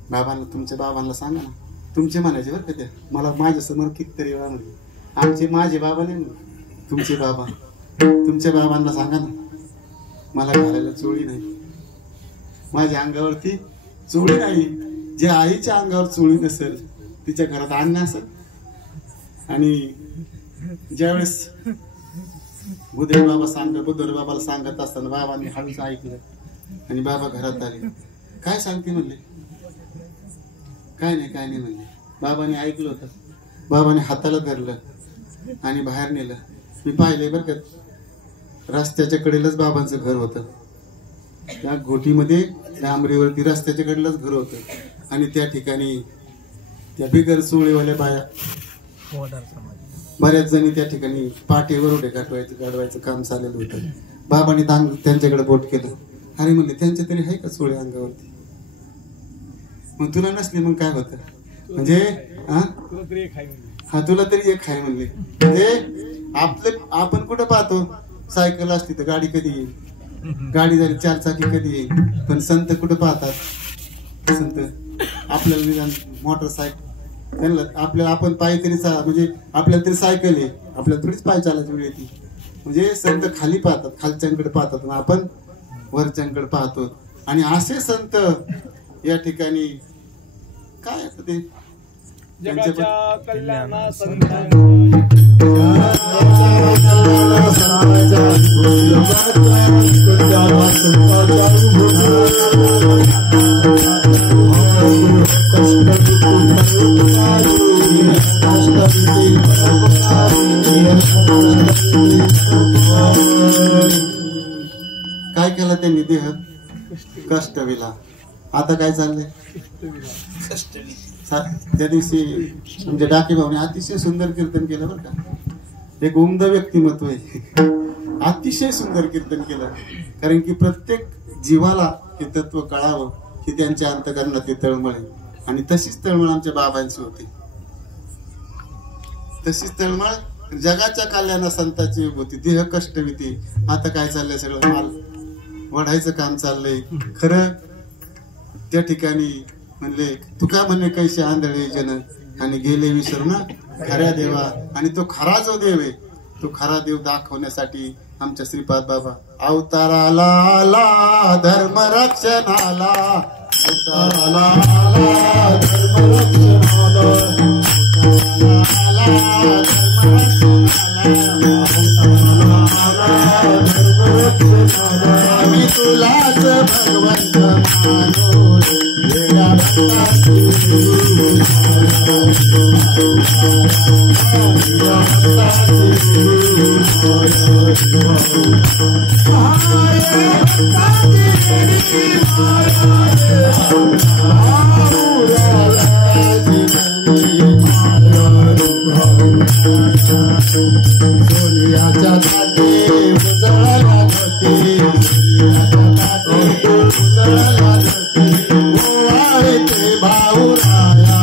बाबांना तुमच्या बाबांना सांगा ना, तुमचे म्हणायचे बरं का त्या, मला माझ्या समोर कितीतरी वेळा म्हणले, माझे बाबा नाही म्हणले, तुमचे बाबा, तुमच्या बाबांना सांगा ना मला घालायला चोळी नाही, माझ्या अंगावरती चोळी नाही. जे आईच्या अंगावर चोळी नसेल तिच्या घरात अन्न असेल. आणि ज्यावेळेस बुधोरे बाबाला सांगत असताना बाबांनी हळूच ऐकलं आणि बाबा घरात आले. काय सांगते म्हणले, काय नाही म्हणले. बाबाने ऐकलं होतं, बाबाने हाताला धरलं आणि बाहेर नेलं. मी पाहिलंय बरं का, रस्त्याच्या कडेलाच बाबांचं घर होतं. त्या घोटीमध्ये डांबरीवरती रस्त्याच्या कडेलाच घर होतं आणि त्या ठिकाणी त्या बिगर चोळीवाल्या बाया बऱ्याच जणी त्या ठिकाणी पाठीवर उडे गाडवायचं काम चाललेलं होतं. बाबांनी त्यांच्याकडे बोट केलं. अरे म्हणले त्यांच्या तरी आहे का चोळी अंगावरती, मग तुला नसली मग काय होतं, म्हणजे हा तुला तरी एक आहे म्हणले. म्हणजे आपण कुठं पाहतो, सायकल असती तर गाडी कधी येईल, गाडी झाली 4 चाकी कधी येईल, पण संत कुठं पाहतात. संत आपल्याला निदान मोटरसायकल, त्यांना आपल्याला आपण पायी तरी म्हणजे आपल्याला तरी सायकल आहे, आपल्याला थोडीच पाय चालायची वेळ येते. म्हणजे संत खाली पाहतात, खालच्यांकडे पाहतात आणि आपण वरच्यांकडे पाहतो. आणि असे संत या ठिकाणी काय असतं ते जगाच्या कल्याणा संतांना काय केलं त्यांनी देह कष्ट विला. आता काय चाललंय त्या दिवशी म्हणजे डाके भाऊने अतिशय सुंदर कीर्तन केलं बरं का. एक उमद व्यक्तिमत्व आहे. अतिशय सुंदर कीर्तन केलं. कारण की प्रत्येक जीवाला हे तत्व कळावं की त्यांच्या अंतकरणात तळमळ आहे. आणि तशीच तळमळ आमच्या बाबांची होती. तशीच तळमळ जगाच्या कल्याणा संताची होती. देह कष्ट विती. आता काय चाललंय सगळं माल वाढायचं काम चाललंय. खरं त्या ठिकाणी म्हणले तुका म्हणे कैसे आंधळे जन आणि गेले विसरून खऱ्या देवा. आणि तो खरा जो देव आहे तो खरा देव दाखवण्यासाठी आमच्या श्रीपाद बाबा अवताराला आला धर्म रक्षणाला. अवताराला आला धर्म रक्षणाला. आम्ही तुलाच भगवंत मानो वेगळा सोनियाच्या घाटे उजळला होते. उजळला होते ओवाळे ते भाऊराया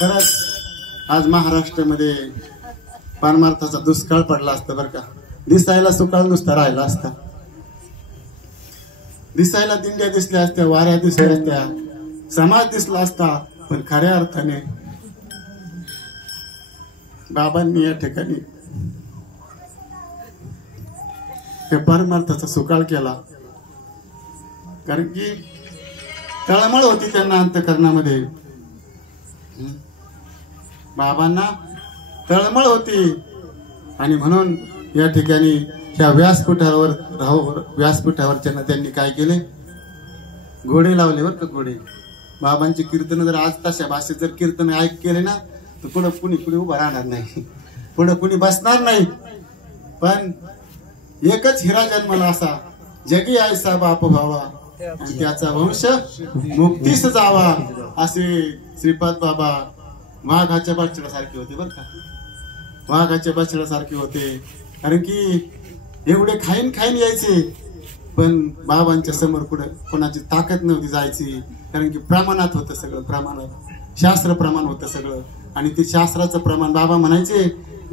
खरंच आज महाराष्ट्रामध्ये परमार्थाचा दुष्काळ पडला असता बरं का. दिसायला सुकाळ नुसता राहिला असता. दिसायला दिंड्या दिसल्या असत्या, वाऱ्या दिसल्या असत्या, समाज दिसला असता. पण खऱ्या अर्थाने बाबांनी या ठिकाणी परमार्थाचा सुकाळ केला. कारण की तळमळ होती त्यांना अंतकरणामध्ये. बाबांना तळमळ होती. आणि म्हणून या ठिकाणी ह्या व्यासपीठावर त्यांनी काय केले घोडे लावले बरं का. घोडे बाबांची कीर्तन जर आज तशा भाषेत जर कीर्तन ऐक केले ना तर पुढं कुणी उभं राहणार नाही. पुढं कुणी बसणार नाही. पण एकच हिरा जन्मला असा जगी आयसा बाप भावा आणि त्याचा वंश मुक्तीस जावा. असे श्रीपाद बाबा वाघाच्या बछड्यासारखे होते बरं का. वाघाच्या बछड्यासारखे होते. कारण की एवढे खाईन यायचे. पण बाबांच्या समोर पुढे कोणाची ताकद नव्हती जायची. कारण की प्रमाणात होतं सगळं. प्रमाणात शास्त्र प्रमाण होतं सगळं. आणि ते शास्त्राचं प्रमाण बाबा म्हणायचे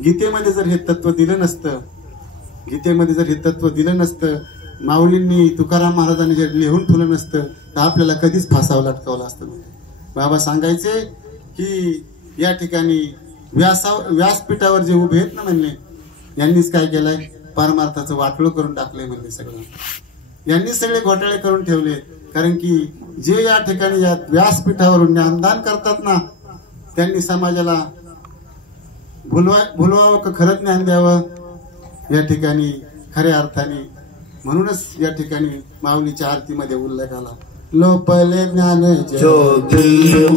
गीतेमध्ये जर हे तत्व दिलं नसतं माऊलींनी तुकाराम महाराजांनी जर लिहून ठेवलं नसतं तर आपल्याला कधीच फासावं लटकावलं असतं. बाबा सांगायचे की या ठिकाणी व्यासपीठावर जे उभे आहेत ना म्हणले यांनीच काय केलंय परमार्थाचं वाटोळं करून टाकलंय म्हणले. सगळं यांनी सगळे घोटाळे करून ठेवले. कारण की जे या ठिकाणी या व्यासपीठावरून ज्ञानदान करतात ना त्यांनी समाजाला भुलवावं का खरं ज्ञान द्यावं या ठिकाणी खऱ्या अर्थाने. म्हणूनच या ठिकाणी माऊलीच्या आरतीमध्ये उल्लेख आला लोपले ज्ञान ज्योती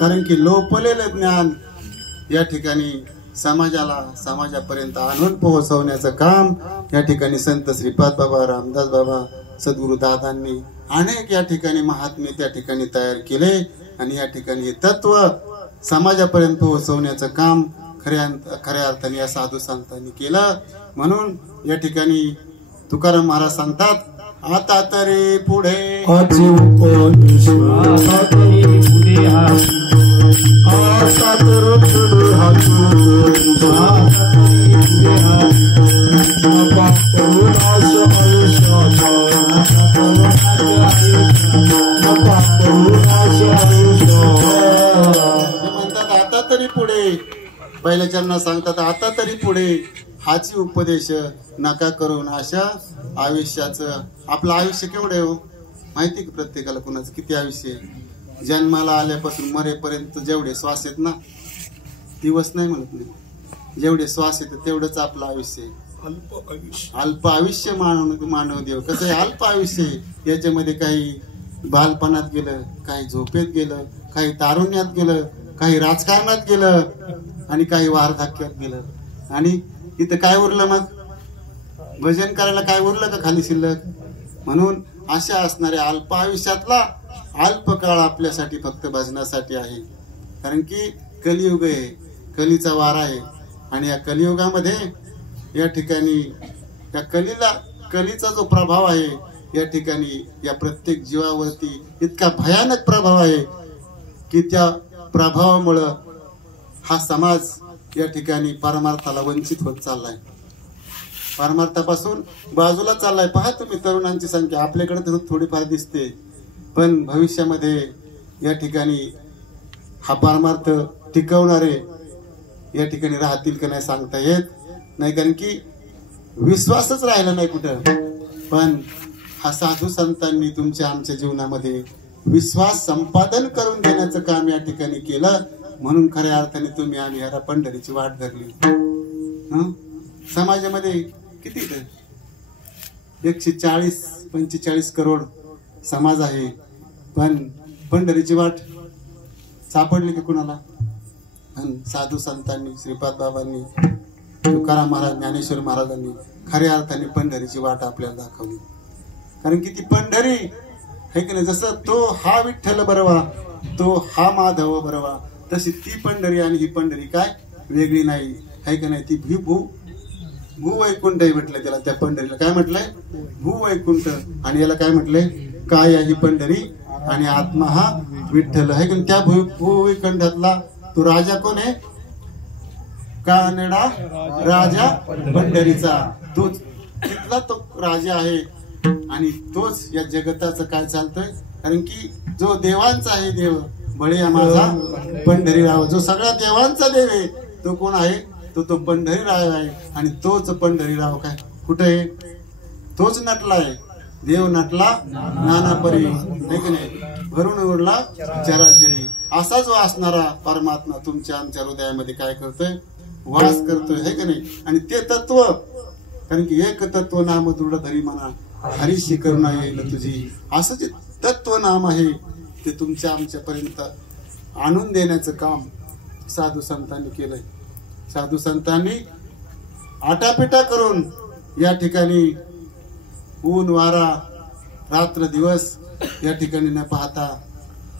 कारण की लोपलेलं ज्ञान या ठिकाणी समाजापर्यंत आणून पोहोचवण्याचं काम या ठिकाणी संत श्रीपाद बाबा रामदास बाबा सद्गुरु दादांनी अनेक या ठिकाणी महात्मे त्या ठिकाणी तयार केले आणि या ठिकाणी हे तत्व समाजापर्यंत पोहोचवण्याचं काम खऱ्या अर्थाने या साधू संतांनी केलं. म्हणून या ठिकाणी तुकाराम महाराज सांगतात, आता तरी पुढे आजी उपदेश आता तरी पुढे हाती, आता तर पुढे हातू आता तरी पुढे हाती, बाबा करुणास आयुष्याचा बाबा करुणास आयुष्याचा. ते म्हणतात आता तरी पुढे. पहिल्या चरणात सांगतात आता तरी पुढे. हाची उपदेश नका करून अशा आयुष्याचं. आपलं आयुष्य केवढं हो माहिती का प्रत्येकाला? कुणाचं किती आयुष्य आहे? जन्माला आल्यापासून मरेपर्यंत जेवढे श्वास आहेत ना, दिवस नाही म्हणत नाही, जेवढे श्वास येतात तेवढंच आपलं आयुष्य आहे. अल्प आयुष्य मानव देव. कसं आहे अल्प आयुष्य आहे. याच्यामध्ये काही बालपणात गेलं, काही झोपेत गेलं, काही तारुण्यात गेलं, काही राजकारणात गेलं आणि काही वार्धक्यात गेलं. आणि इथं काय उरलं मग? भजन करायला काय उरलं का खाली शिल्लक? म्हणून अशा असणाऱ्या अल्प आयुष्यातला अल्प काळ आपल्यासाठी फक्त भजनासाठी आहे. कारण की कलियुग आहे, कलीचा वार आहे. आणि या कलियुगामध्ये या ठिकाणी या कलीचा जो प्रभाव आहे या ठिकाणी या प्रत्येक जीवावरती इतका भयानक प्रभाव आहे की त्या प्रभावामुळं हा समाज या ठिकाणी परमार्थाला वंचित होत चाललाय, परमार्थापासून बाजूला चाललाय. पहा तुम्ही तरुणांची संख्या आपल्याकडे तर थोडीफार दिसते, पण भविष्यामध्ये या ठिकाणी हा परमार्थ टिकवणारे या ठिकाणी राहतील का नाही सांगता येत नाही. कारण की विश्वासच राहिला नाही कुठं. पण हा साधू संतांनी तुमच्या आमच्या जीवनामध्ये विश्वास संपादन करून देण्याचं काम या ठिकाणी केलं. म्हणून खऱ्या अर्थाने तुम्ही आम्ही ह्या पंढरीची वाट धरली. समाजामध्ये किती 140-45 करोड समाज आहे, पण पंढरीची वाट सापडली की कुणाला? साधू संतांनी, श्रीपाद बाबांनी, तुकाराम महाराज, ज्ञानेश्वर महाराजांनी खऱ्या अर्थाने पंढरीची वाट आपल्याला दाखवली. कारण की ती पंढरी है की नाही, जसं तो हा विठ्ठल बरवा, तो हा माधव बरवा, तशी ती पंढरी आणि ही पंढरी काय वेगळी नाही, है की नाही. ती भूवैकुंठ म्हटलंय त्याला. त्या पंढरीला काय म्हटलंय? भूवैकुंठ. आणि याला काय म्हटलंय? काय ही पंढरी आणि आत्मा हा विठ्ठल है की. त्या भूवैकुंठातला तो राजा कोण आहे? कानडा राजा पंढरीचा. तो तिथला तो राजा आहे आणि तोच या जगताचं काय चालतंय. कारण की जो देवांचा आहे देव बळे माझा पंढरीराव, जो सगळ्या देवांचा देव आहे तो कोण आहे? तो पंढरीराव आहे. आणि तोच पंढरीराव काय कुठे आहे? तोच नटलाय. देव नटला नाना परी, भरून उरला चराचरी. असा जो असणारा परमात्मा तुमच्या आमच्या हृदयामध्ये काय करतोय? वास करतोय, है का नाही. आणि ते तत्व, कारण की एक तत्व नाम दृढ धरी म्हणा, हरीशी करुणा येईल तुझी, असं जे तत्व नाम आहे ते तुमच्या आमच्यापर्यंत आणून देण्याचं काम साधू संतांनी केलंय. साधू संतांनी आटापिटा करून या ठिकाणी ऊन वारा रात्र दिवस या ठिकाणी न पाहता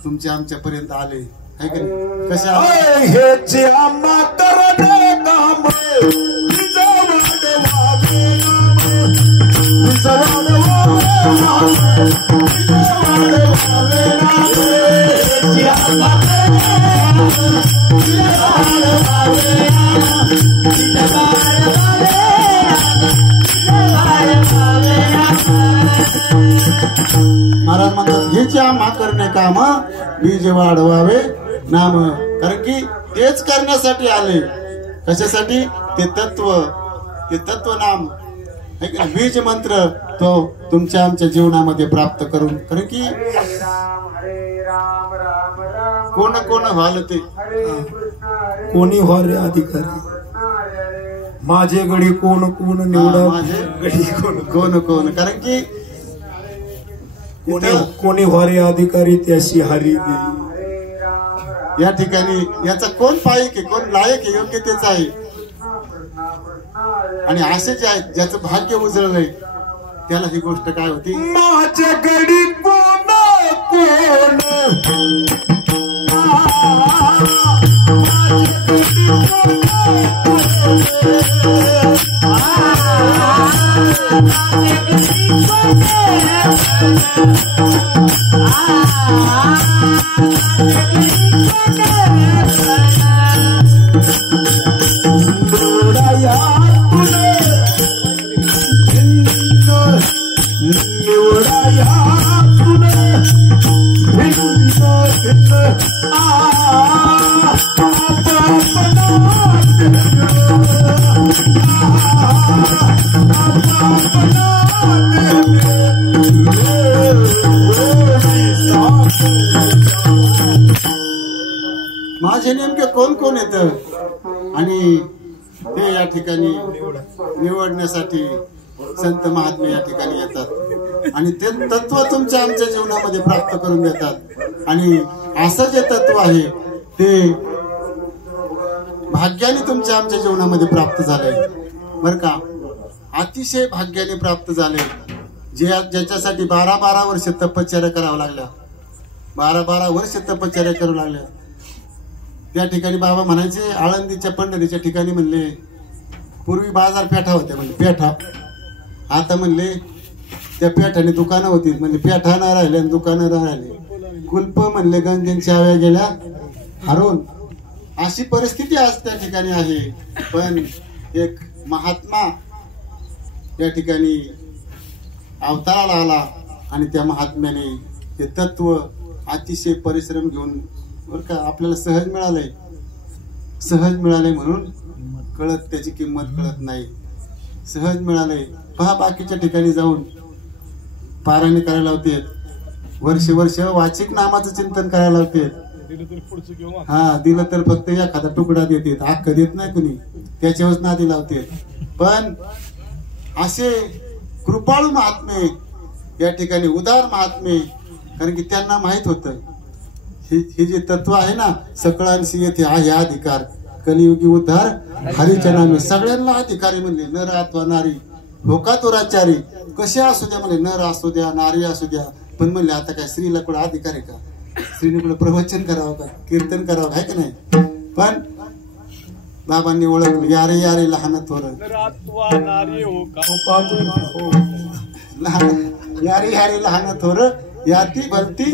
तुमच्या आमच्यापर्यंत आले, है का नाही. कशा हेचे आम्हा करणे काम, महाराज म्हणतात हेचे आम्हा करणे काम, बीज वाढवावे नाम. कारण की तेच करण्यासाठी आले. कशासाठी? ते तत्व नाम, बीज मंत्र तो तुमच्या आमच्या जीवनामध्ये प्राप्त करून. कारण की कोण व्हाल ते कोणी व्हारे अधिकारी, माझे गडी कोण निवडा, माझे गडी कोण. कारण की कोणी व्हारे अधिकारी त्याशी हरी दे. या ठिकाणी याचा कोण पायक आहे, कोण लायक आहे, योग्य तेच आहे. आणि असे जे आहेत ज्याचं भाग्य उजळलंय त्याला ही गोष्ट काय होती, माझ्याकडे कोण कोण माझे नेमके कोण कोण येत आणि ते या ठिकाणी निवडण्यासाठी संत महात्मे या ठिकाणी येतात आणि ते तत्व तुमच्या आमच्या जीवनामध्ये प्राप्त करून देतात. आणि असं जे तत्व आहे ते भाग्याने तुमच्या आमच्या जीवनामध्ये प्राप्त झालंय बर का. अतिशय भाग्याने प्राप्त झाले. ज्याच्यासाठी 12-12 वर्ष तपश्चर्या करावं लागल्या, 12-12 वर्ष तपश्चर्या करू लागल्या. त्या ठिकाणी बाबा म्हणायचे, आळंदीच्या पंढरीच्या ठिकाणी म्हणले पूर्वी बाजारपेठा होत्या, म्हणजे पेठा. आता म्हणले त्या पेठाने दुकानं होती, म्हणजे पेठा नाही राहिले आणि दुकानं नाही राहिले. कुलप म्हणले गंजन चाव्या गेल्या हरवून. अशी परिस्थिती आज त्या ठिकाणी आहे. पण एक महात्मा या ठिकाणी अवताराला आला आणि त्या महात्म्याने ते तत्व अतिशय परिश्रम घेऊन बर का आपल्याला सहज मिळालंय. सहज मिळालंय म्हणून कळत त्याची किंमत कळत नाही. सहज मिळालंय. पहा बाकीच्या ठिकाणी जाऊन पारायण करायला लावते, वर्ष वाचिक नामाचं चिंतन करायला लावते. हा दिलं तर फक्त एखादा तुकडा देते, हक्क देत नाही कुणी, त्याच्यावरच नादी लावते. पण असे कृपाळू महात्मे या ठिकाणी, उदार महात्मे, कारण की त्यांना माहित होतं हे जे तत्व आहे ना, सकळांशी येथे आहे अधिकार, कलियुगी उद्धार हरीच्या नामे. सगळ्यांना अधिकारी म्हणले, नर अथवा नारी होका तुराचारी. कसे असू द्या म्हणले, नर असू द्या नारी असू द्या. पण म्हणले आता काय स्त्रीला कुठं अधिकार आहे का? स्त्रीने कुठं प्रवचन करावं का, कीर्तन करावं आहे का नाही? पण बाबांनी ओळखलं, यारे यारे लहान थोर, यारे यारे लहान थोर, याती भरती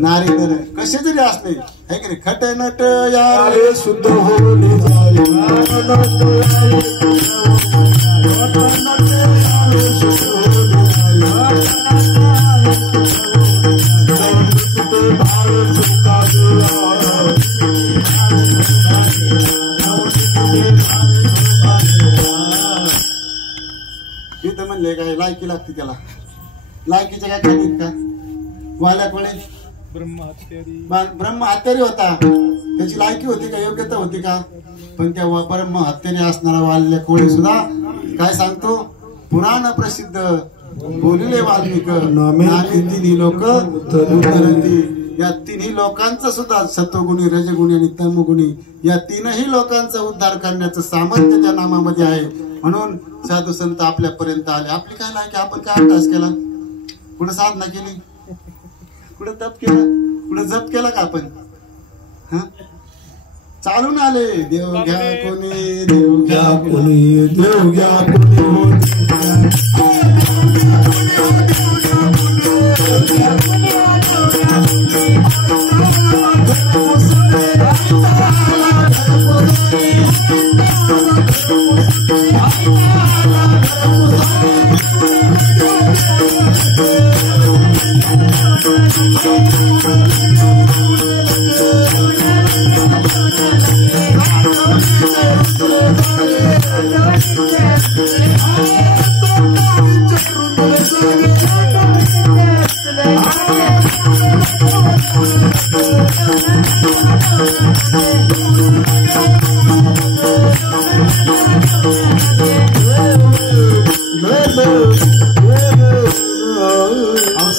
नारी नर. कसे जरी असले है की नाही, खट नट यारे शुद्ध होऊन जाई. इथं म्हणले काय लायकी लागते त्याला, लायकीच्या काय खालीत का? वाल्याकडे ब्रह्महत्यारी होता, त्याची लायकी होती का, योग्यता होती का? पण त्या ब्रह्महत्याने असणारा वाल्य कोळी सुद्धा काय सांगतो, पुराण प्रसिद्ध बोलिले वाल्मिक नामे तिन्ही लोक उतरती. या तिन्ही लोकांचं सुद्धा सत्वगुणी, रजगुणी आणि तमगुणी या तीनही लोकांचा उद्धार करण्याचं सामर्थ्य त्या नामामध्ये आहे. म्हणून साधू संत आपल्यापर्यंत आले. आपली काय लायकी, आपण काय अभ्यास केला, कुठं साधना केली, कुठं तप केलं, कुठं जप केला का आपण? चालून आले, देव घ्या कोणी, देव घ्या कोणी, देव घ्या कोणी.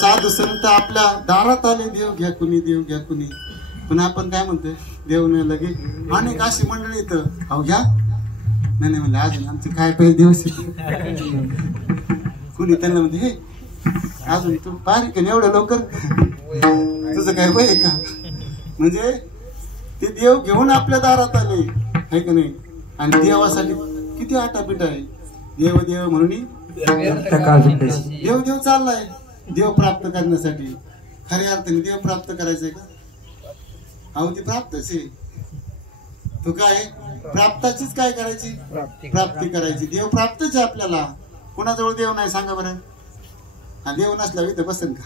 साधू संत आपल्या दारात आले, देव घ्या कुणी, देव घ्या कुणी. पण आपण काय म्हणतोय, देव नाही लगे. अनेक अशी मंडळी इथं, अहो घ्या, नाही म्हणलं अजून आमचे काय पहिले दिवस कुणी त्यांना म्हणते हे अजून तू बारीक आहे एवढं लवकर तुझं काय वय आहे का? म्हणजे ते देव घेऊन आपल्या दारात आले आहे का नाही. आणि देवासाठी किती आटापिटा आहे. देव देव म्हणून देव देव चाललाय देव प्राप्त करण्यासाठी. खऱ्या अर्थाने देव प्राप्त करायचंय का? अहो ती प्राप्तच आहे. तू काय प्राप्ताचीच काय करायची प्राप्ती करायची. देव प्राप्तच आहे आपल्याला. कुणाजवळ देव नाही सांगा बरं. हा देव नसला इथं बसेल का?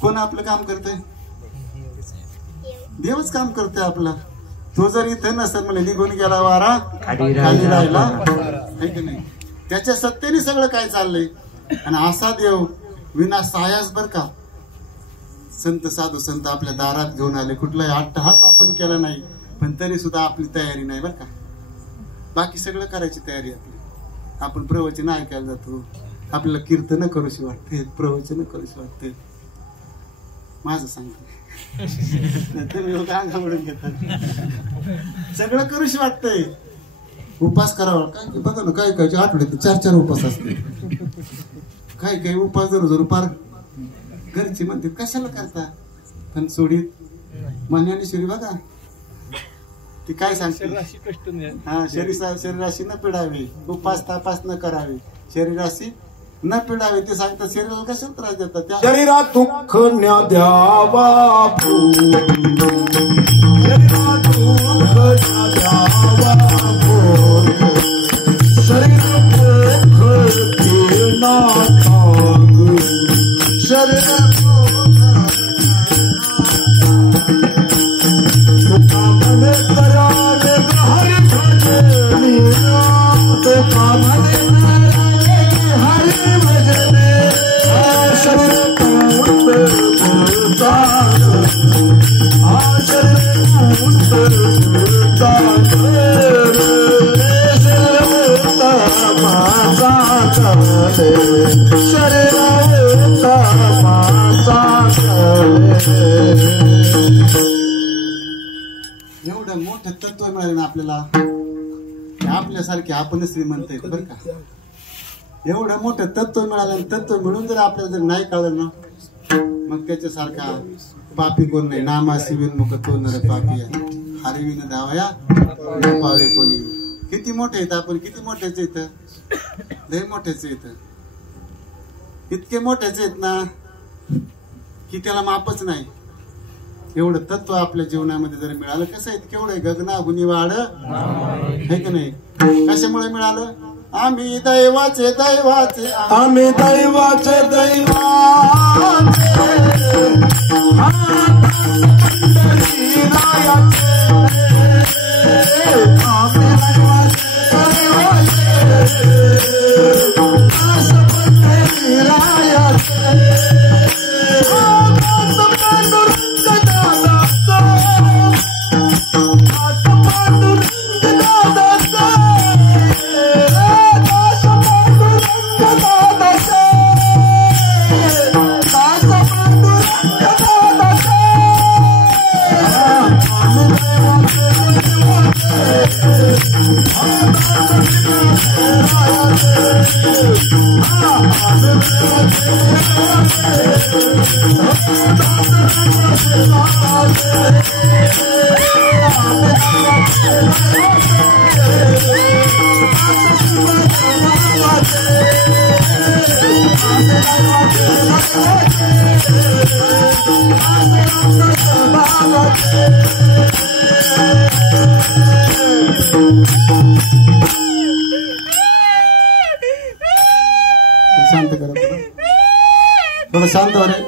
कोण आपलं काम करतंय? देवच काम करतोय आपला. तो जर इथं नसेल म्हणजे निघून गेला वारा खाली राहिला आहे की नाही. त्याच्या सत्तेने सगळं काय चाललंय. आणि असा देव विना सायास बर का संत साधू संत आपल्या दारात घेऊन आले. कुठलाही अट्टहास आपण केला नाही पण तरी सुद्धा आपली तयारी नाही बर का. बाकी सगळं करायची तयारी आपली. आपण प्रवचन ऐकायला जातो. आपल्याला कीर्तन करूशी वाटते प्रवचन करूशी वाटते. माझं सांगतो अंगावडून घेतात. सगळं करूशी वाटतंय. उपास करावा काय बघा ना काय काय आठवड्यात 4-4 उपास असते. काय काय उपास जरूर पार घरची म्हणते कशाला करता. पण सोडीत मान्याने बघा ती काय सांगते. हा शरीराशी न पिडावे. उपास तापास न करावे. शरीराशी न पिडावे. ते सांगतात शरीराला कशाला त्रास देतात. त्या शरीरात दुःख न द्यावा शरीरात दुःख न द्यावा शरीरात दुःख ना ठाग शरीरात कामने करावे हरि भजनी तो कामने हरि भजने शरीर बोलता एवढं मोठं तत्व मिळालं ना आपल्याला. आपल्यासारखे आपण श्रीमंत आहेत बरं का. एवढं मोठं तत्व मिळालं. तत्व मिळून जर आपल्याला जर नाही कळलं ना मग त्याच्यासारखा पापी कोण नाही. नामासी विनमुख तो नर पापी हरविन धावया पावे कोणी. किती मोठे आहेत आपण. किती मोठेच येत लय मोठेच येत. इतके मोठेच आहेत ना की त्याला मापच नाही. एवढं तत्व आपल्या जीवनामध्ये जर मिळालं कसं आहे केवढं गगना गुणी वाढ आहे की नाही. कशामुळे मिळालं. आम्ही दैवाचे दैवाचे आम्ही दैवाचे दैवाचे शांत करा थोडं शांत हो रे.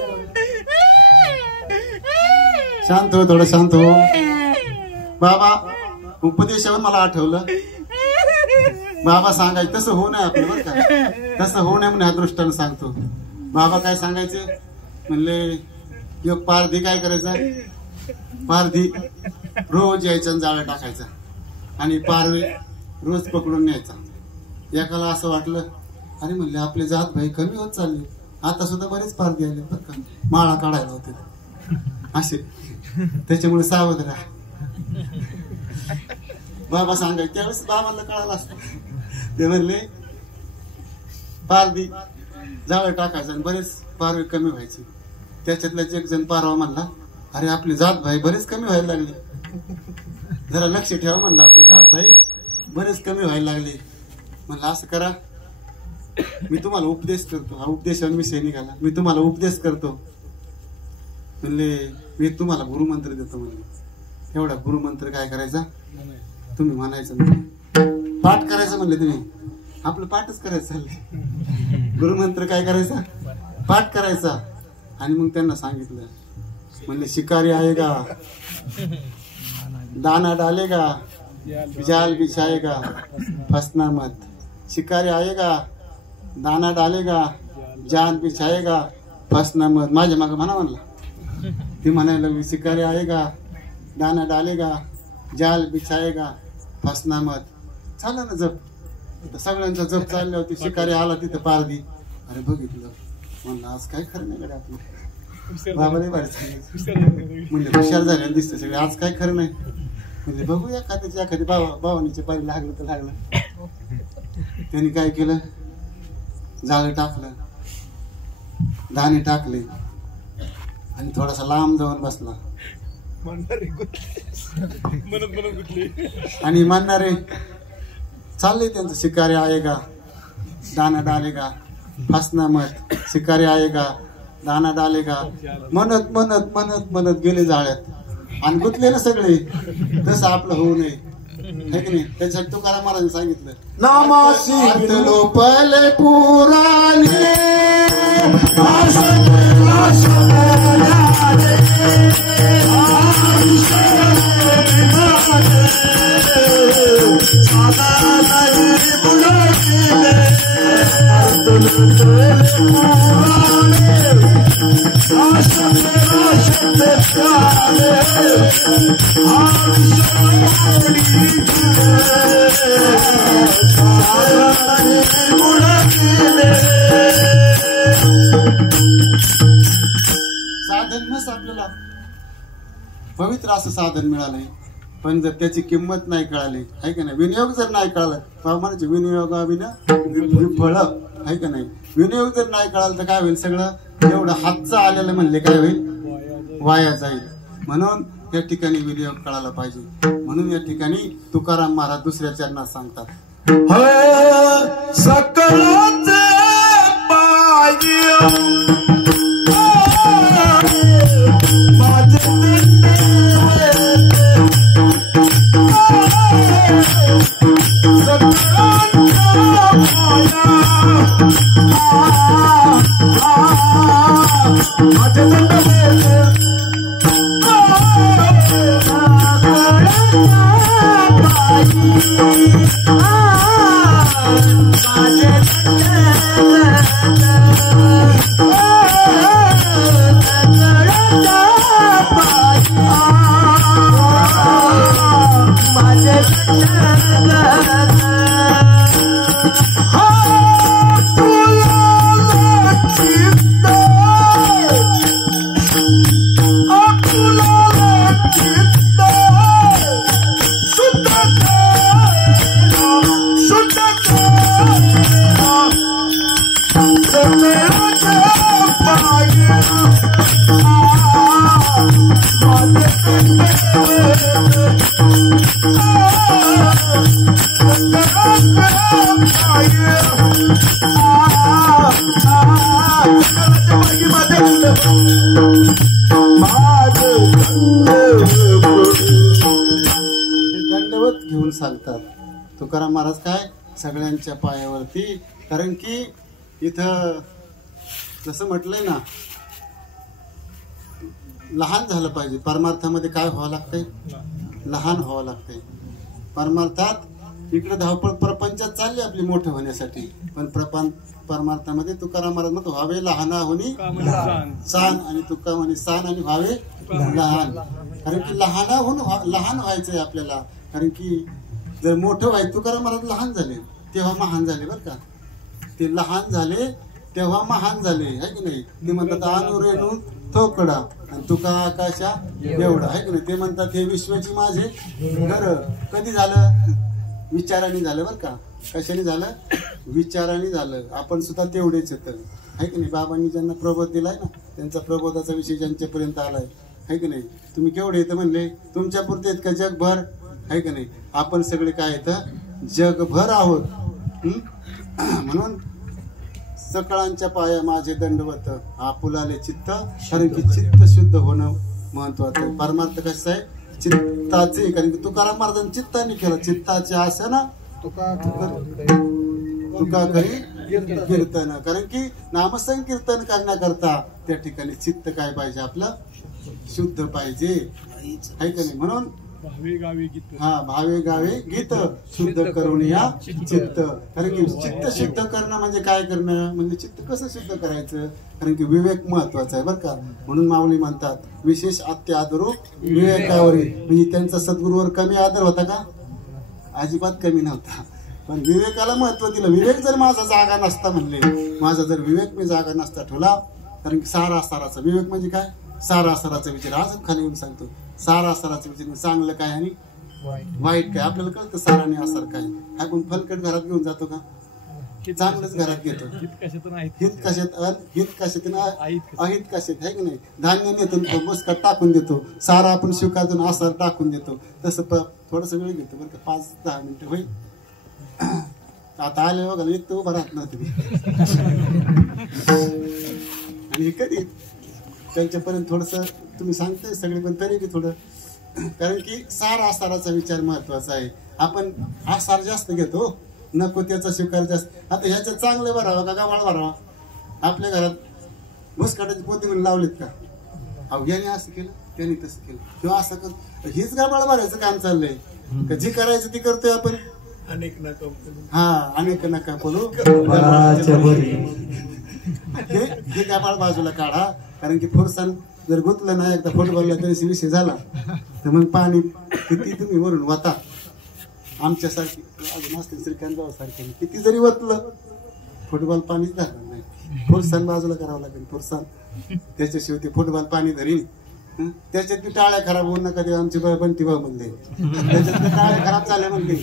शांत हो थोडं शांत हो. बाबा उपदेशावर मला आठवलं. बाबा सांगायचं तसं होऊ नये आपलं बरं का. तसं होऊ नये म्हणून ह्या दृष्टानं सांगतो. बाबा काय सांगायचे म्हणले एक पारधी काय करायचं. पारधी रोज यायचा जाळं टाकायचा आणि पारवे रोज पकडून न्यायचा. एकाला असं वाटलं अरे म्हणले आपले जात भाई कमी होत चालले. आता सुद्धा बरेच पारधी आले बरं का. माळा काढायला होते असे. त्याच्यामुळे सावध राहा. बाबा सांगायचे त्यावेळेस बाबांना कळालं असतं. ते म्हणले पारदी जाळं टाकायचं आणि बरेच पारवे कमी व्हायचे. त्याच्यातलाच एक जण पारवा म्हणला, अरे आपले जात भाई बरेच कमी व्हायला लागले, जरा लक्ष ठेवा म्हणलं, आपले जात भाई बरेच कमी व्हायला लागले. म्हणलं असं करा, मी तुम्हाला उपदेश करतो. हा उपदेशावर विषय निघाला, मी तुम्हाला उपदेश करतो. म्हणले मी तुम्हाला गुरुमंत्र देतो. म्हणले एवढा गुरुमंत्र काय करायचा, तुम्ही म्हणायचं नाही, पाठ करायचं. म्हणले तुम्ही आपलं पाठच करायचं चाललंय, गुरुमंत्र काय करायचा, पाठ करायचा. आणि मग त्यांना सांगितलं, म्हणले शिकारी आएगा, दाना डालेगा, जाल बिछाएगा, फसना मत. शिकारी आएगा, दाना डालेगा, जाल बिछाएगा, फसना मत. माझ्या मागं म्हणा म्हणला. ती म्हणायला लागली, शिकारी आएगा, दाना डालेगा, जाल बिछाएगा, फसना मत. चाललं ना जप, सगळ्यांचा जप चालला होती. शिकारी आला तिथं पारदी. अरे बघितलं, म्हणलं आज काय खरं नाही कडे आपलं, बाबा नाही बाहेर सांगायचं. म्हणजे हुशार झाले दिसतं सगळे, आज काय खरं नाही. म्हणजे बघू एखादी भावानीच्या पारी लागलं तर लागलं. त्यांनी काय केलं, जाळं टाकलं, दाणे टाकले आणि थोडासा लांब जाऊन बसला. आणि म्हणणारे चालले त्यांचं, शिकारी आएगा, दाना डालेगा, फसना मत. शिकारी आएगा, दाना डालेगा, म्हणत म्हणत म्हणत म्हणत गेले जाळ्यात आणि गुंतले ना सगळे. तसं आपलं होऊ नये, है की नाही. त्याच्यासाठी तुकाराम महाराजांनी सांगितलं, नामाशी लोपले पुराणे साधन मस्त आपल्याला पवित्र असं साधन मिळालंय, पण जर त्याची किंमत नाही कळाली, आहे का नाही, विनियोग जर नाही कळाला, म्हणायचे विनियोगाविना विफळ, आहे का नाही. विनियोग जर नाही कळाला तर काय होईल, सगळं एवढं हातचं आलेलं म्हणले काय होईल, वाया जाईल. म्हणून या ठिकाणी विनियोग कळायला पाहिजे. म्हणून या ठिकाणी तुकाराम महाराज दुसऱ्या चरणात सांगतात, सकळाचे दंडवत घेऊन चालतात. तुकाराम महाराज काय सगळ्यांच्या पायावरती, कारण की इथं जसं म्हटलंय ना, लहान झालं पाहिजे. परमार्थामध्ये काय व्हावं लागतंय, लहान व्हावं लागतंय. परमार्थात इकडे धावपळ प्रपंचात चालली आपली मोठं होण्यासाठी, पण परमार्थामध्ये तुकाराम महाराज म्हणतो व्हावे लहानाहुनी सान, आणि तुका म्हणे सान आणि व्हावे लहान. कारण की लहानाहून लहान व्हायचंय आपल्याला. कारण की जर मोठं व्हायचं, तुकाराम महाराज लहान झाले तेव्हा महान झाले बरं का. ते लहान झाले तेव्हा महान झाले, आहे की नाही. ते म्हणतात आणू रेणू थोकडा आणि तुका आकाशा एवढा, आहे की नाही. ते म्हणतात हे विश्वाची माझे घर. कधी झालं, विचाराने झालं बरं का. कशाने झालं? विचाराने झालं. आपण सुद्धा तेवढेच येतं, आहे की नाही? बाबांनी ज्यांना प्रबोध दिलाय ना, त्यांचा प्रबोधाचा विषय ज्यांच्यापर्यंत आलाय, आहे की नाही? तुम्ही केवढे येतं म्हणले? तुमच्या पुरते आहेत का जगभर? आहे की नाही? आपण सगळे काय येतं? जगभर आहोत. म्हणून सकळांच्या पाया माझे दंडवत, आपुलाले चित्त, कारण की चित्त शुद्ध होणं महत्वाचं आहे. परमार्थ कसं आहे? चित्ताचे. कारण की तुकाराम महाराजांनी चित्ताने केलं. चित्ताचे आसन तुका करी कीर्तन. कारण की नामसंकीर्तन करण्याकरता त्या ठिकाणी चित्त काय पाहिजे? आपलं शुद्ध पाहिजे, आहे का नाही? म्हणून भावे गावे गीत शुद्ध करून या चित्त. कारण की चित्त शुद्ध करणं म्हणजे काय करणं? म्हणजे चित्त कसं शुद्ध करायचं? कारण की विवेक महत्वाचा आहे, बरं का? म्हणून माऊली म्हणतात विशेष आत्य आदरू विवेकावरी. म्हणजे त्यांचा सद्गुरूवर कमी आदर होता का? अजिबात कमी नव्हता. पण विवेकाला महत्व दिलं. विवेक जर माझा जागा नसता म्हणले, माझा जर विवेक मी जागा नसता ठेवला, कारण की सारासाराचा विवेक म्हणजे काय? सारासाराचा विचार. अजून खाली येऊन सांगतो, सारासाराचा विचार चांगलं काय आणि वाईट काय. आपल्याला कळतं सार आणि आसार काय. आपण फलकट घरात घेऊन जातो का? चांगलंच घरात घेतो. हित कशातून अहित कशात, आहे की नाही? धान्य नेतो, बसकात टाकून देतो. सारा आपण शिवकातून आसार टाकून देतो. तसं थोडस वेळ घेतो, बरं का? 5-10 मिनिटं होईल. आता आले बघा, एक तर उभा राहत ना तुम्ही. आणि कधी त्यांच्यापर्यंत थोडस तुम्ही सांगताय सगळे, पण तरी बी थोडं, कारण की सार आसाराचा विचार महत्वाचा आहे. आपण आसार जास्त घेतो, नको त्याचा स्वीकार जास्त. आता ह्याच्यात चांगलं भरावं का गव्हाळ भरावा? आपल्या घरात भुसकाटाची पोती म्हणून लावलीत का? अहो याने असं केलं, त्याने तसं केलं, किंवा असं कर, हीच गव्हाळ भरायचं काम चाललंय का? जे करायचं ते करतोय आपण. अनेक नका बोलू. हे गव्हाळ बाजूला काढा. कारण की फुरसान जर गुतलं ना एकदा फुटबॉलला तरी विषय झाला तर मग पाणी किती तुम्ही वरून वाता. आमच्यासारखी अजून असतील श्रीकांत भाऊ सारखे किती जरी वतलं फुटबॉल पाणीच धरणार नाही. फुरसान बाजूला करावं लागेल. फुरसान त्याच्याशिवाय ते फुटबॉल पाणी धरील. त्याच्यात बी टाळ्या खराब होऊन नका ते आमची बंटी भाऊ म्हणले. त्याच्यात टाळ्या खराब झाल्या म्हणले.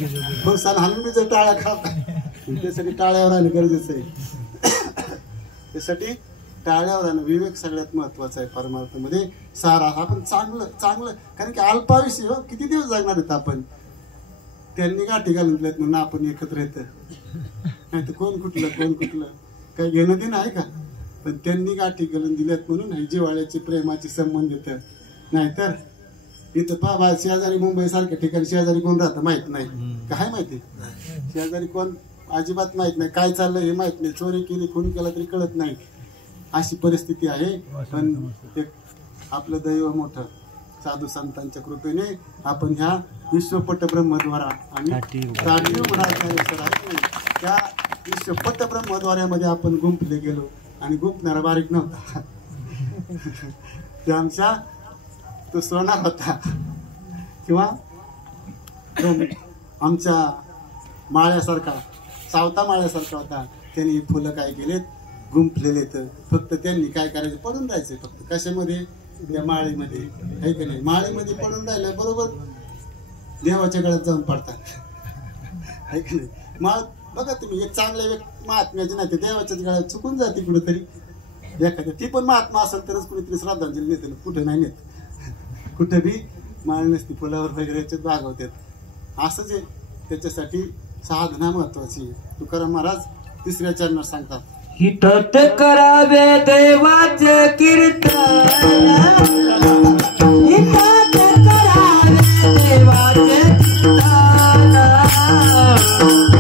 फुरसान हाणून बी जर टाळ्या खराब, त्यासाठी टाळ्यावर आलं गरजेचं आहे. त्यासाठी टाळ्यावर आणणं विवेक सगळ्यात महत्वाचा आहे. परमार्थामध्ये सारा आपण चांगलं कारण की अल्पायुष्य किती दिवस जगणार आहेत आपण. त्यांनी गाठी घालून दिल्यात म्हणून आपण एकत्र येतं. नाही तर कोण कुठलं काही घेणं देणं आहे का? पण त्यांनी गाठी घालून दिल्यात म्हणून जिव्हाळ्याचे प्रेमाचे संबंध येतं. नाहीतर इथं पहा शेजारी मुंबई सारख्या ठिकाणी शेजारी कोण राहतं माहित नाही. काय माहिती? शेजारी कोण अजिबात माहित नाही. काय चाललंय हे माहित नाही. चोरी केली, खून केला तरी कळत नाही. अशी परिस्थिती आहे. पण एक आपलं दैव मोठं साधू संतांच्या कृपेने आपण ह्या विश्वपट ब्रह्मद्वारा आणि त्या विश्वपट ब्रह्मद्वाऱ्यामध्ये आपण गुंफले गेलो. आणि गुंफणारा बारीक नव्हता. ते आमच्या तो सोनार होता किंवा आमच्या माळ्यासारखा सावता माळ्यासारखा होता. त्यांनी फुलं काय केलेत? गुंफलेले. तर फक्त त्यांनी काय करायचं? पडून राहायचं. फक्त कशामध्ये? त्या माळीमध्ये, आहे की नाही? माळीमध्ये पडून राहिलं बरोबर देवाच्या गळ्यात जाऊन पडतात, आहे की नाही? माळ बघा तुम्ही, एक चांगल्या महात्म्याचे नाही ते देवाच्याच गळ्यात चुकून जाते कुठेतरी एखाद्या. ती पण महात्मा असेल तरच कुणीतरी श्रद्धांजली नेते. कुठे नाही नेत. कुठे बी माळ नसती. फुलावर वगैरे याच्यात भागवतात. असंच आहे. त्याच्यासाठी साधना महत्वाची. तुकाराम महाराज 3ऱ्या चरणात सांगतात, हितत करावे देवाचे कीर्तन, हितत करावे देवाचे कीर्तन,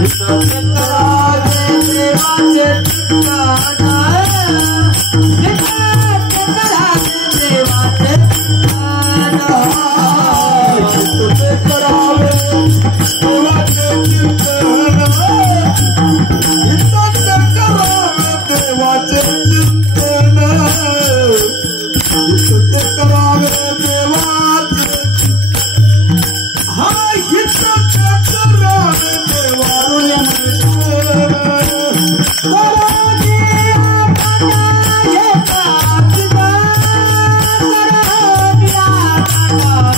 हितत करावे देवाचे कीर्तन, हितत करावे देवाचे कीर्तन, हितत करावे देवाचे कीर्तन, हितत करावे देवाचे कीर्तन, हितत करावे देवाचे, हाय हितत करावे देवाचे करावे आपणा येतात करावे आपणा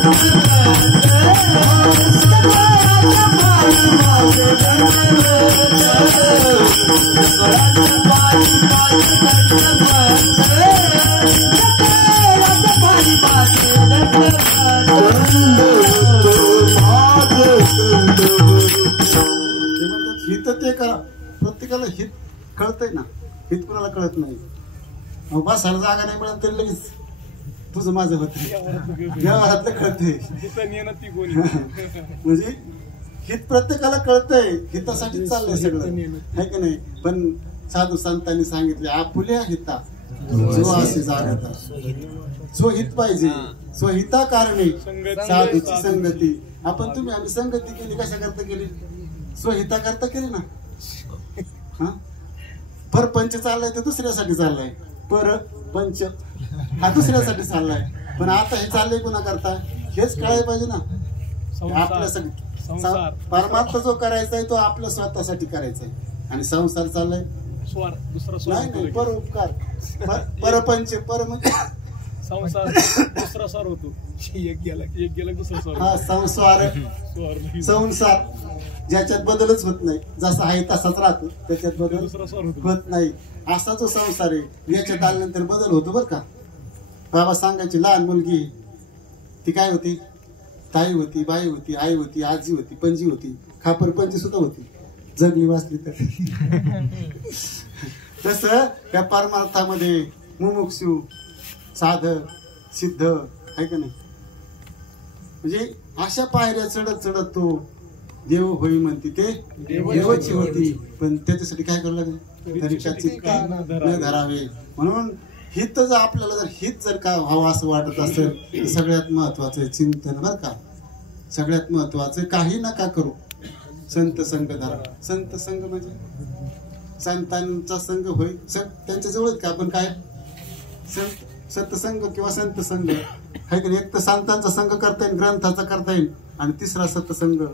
हित ते करा, प्रत्येकाला हित कळतंय ना, हित कुणाला कळत नाही. मग बसायला जागा नाही मिळत तरी लगेच तुझं माझं होत व्यवहारातलं कळतंय. म्हणजे हित प्रत्येकाला कळतंय, हितासाठी चाललंय सगळं, आहे की नाही. पण साधू संतांनी सांगितले आपुल्या हिता जो असे जागता, स्वहित पाहिजे, स्वहिता कारणे साधूची संगती. आपण तुम्ही आम्ही संगती केली कशा करता केली? स्वहिता करता केली ना. हा परपंच चाललाय तर दुसऱ्यासाठी चाललाय, परपंच हा दुसऱ्यासाठी चाललाय. पण आता हे चाललंय कुणा करता हेच कळायला पाहिजे ना. आपल्यासाठी परमात्मा जो करायचा आहे तो आपल्या स्वतःसाठी करायचा आहे. आणि संसार चाललाय नाही, परोपकार, परपंच, पर म्हणजे संसार दुसरा स्वार होतो, एक गेला दुसरा स्वार. हा संसार, संसार ज्याच्यात बदलच होत नाही, जसा आहे तसाच राहतो, त्याच्यात बदल होत नाही. असा जो संसार आहे याच्यात आल्यानंतर बदल होतो बरं का. बाबा सांगायची लहान मुलगी ती काय होती? ताई होती, बाई होती, आई होती, आजी होती, पणजी होती, खापर पंजी सुद्धा होती, जगली वाचली तर. तसं त्या परमार्थामध्ये मुमुक्षु, साधक, सिद्ध आहे का नाही. म्हणजे अशा पायऱ्या चढत चढत तो देव होई म्हणते, ते देवाची होती. पण त्याच्यासाठी काय करावं लागेल? तरीकाची न धरावे. म्हणून हित जर आपल्याला जर हित जर का व्हावं असं वाटत असेल तर सगळ्यात महत्वाचं चिंतन बरं का. सगळ्यात महत्वाचं काही नका करू, संत संग धरा. संत संग म्हणजे संतांचा संघ होईल, त्यांच्या जवळ का आपण काय सत्संग किंवा संत संघ आहे की. एक तर संतांचा संघ करता येईल, ग्रंथाचा करता येईल, आणि तिसरा सत्संग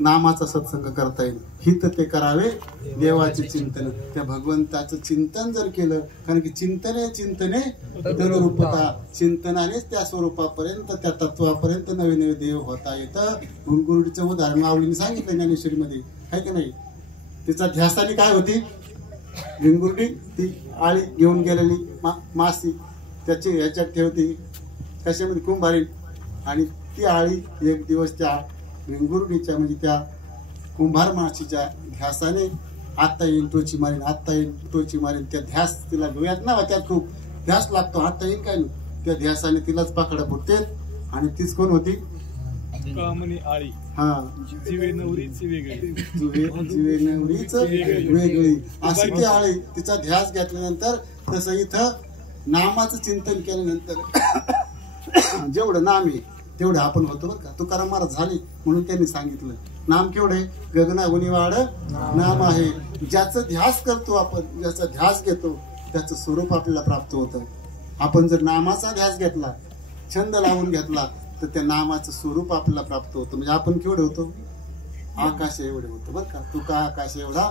नामाचा सत्संग करता येईल. हित ते करावे देवाचे चिंतन. त्या भगवंताचं चिंतन जर केलं, कारण की चिंतने तद्रूपता, चिंतनानेच त्या स्वरूपापर्यंत, त्या तत्वापर्यंत नवे नवे देव होता येतं. गुरुडीचं उदाहरण आवडीने सांगितलं ज्ञानेश्वरीमध्ये, आहे की नाही. तिचा ध्यासाने काय होती? भिंगुर्डी ती आळी घेऊन गेलेली मासी त्याची ह्याच्यात ठेवती, कशामध्ये? कुंभारी. आणि ती आळी एक दिवस त्या भिंगुर्डीच्या म्हणजे त्या कुंभार माशीच्या ध्यासाने आता येईल टोची मारीन, आता येईल टोची मारीन. त्या ध्यास तिला डोळ्यात ना, त्यात खूप ध्यास लागतो, आता येईल काय नाही. त्या ध्यासाने तिलाच पाकडा फुटते. आणि तीच कोण होती? आळी. हा, जीवे नवरीच वेगळी, जीवे नवरीच वेगळी अशी ती आळी. तिचा ध्यास घेतल्यानंतर तसं इथं नामाचं चिंतन केल्यानंतर जेवढं नाम आहे तेवढं आपण होतो बरं का. तुकाराम महाराज झाले म्हणून त्यांनी सांगितलं नाम केवढे? गगना गुणीवाड नाम आहे. ज्याचं ध्यास करतो आपण, ज्याचा ध्यास घेतो त्याचं स्वरूप आपल्याला प्राप्त होतं. आपण जर नामाचा ध्यास घेतला, छंद लावून घेतला, तर त्या नामाचं स्वरूप आपल्याला प्राप्त होतं. म्हणजे आपण केवढे होतो? आकाश एवढे होतो बरं का. तुका आकाश एवढा,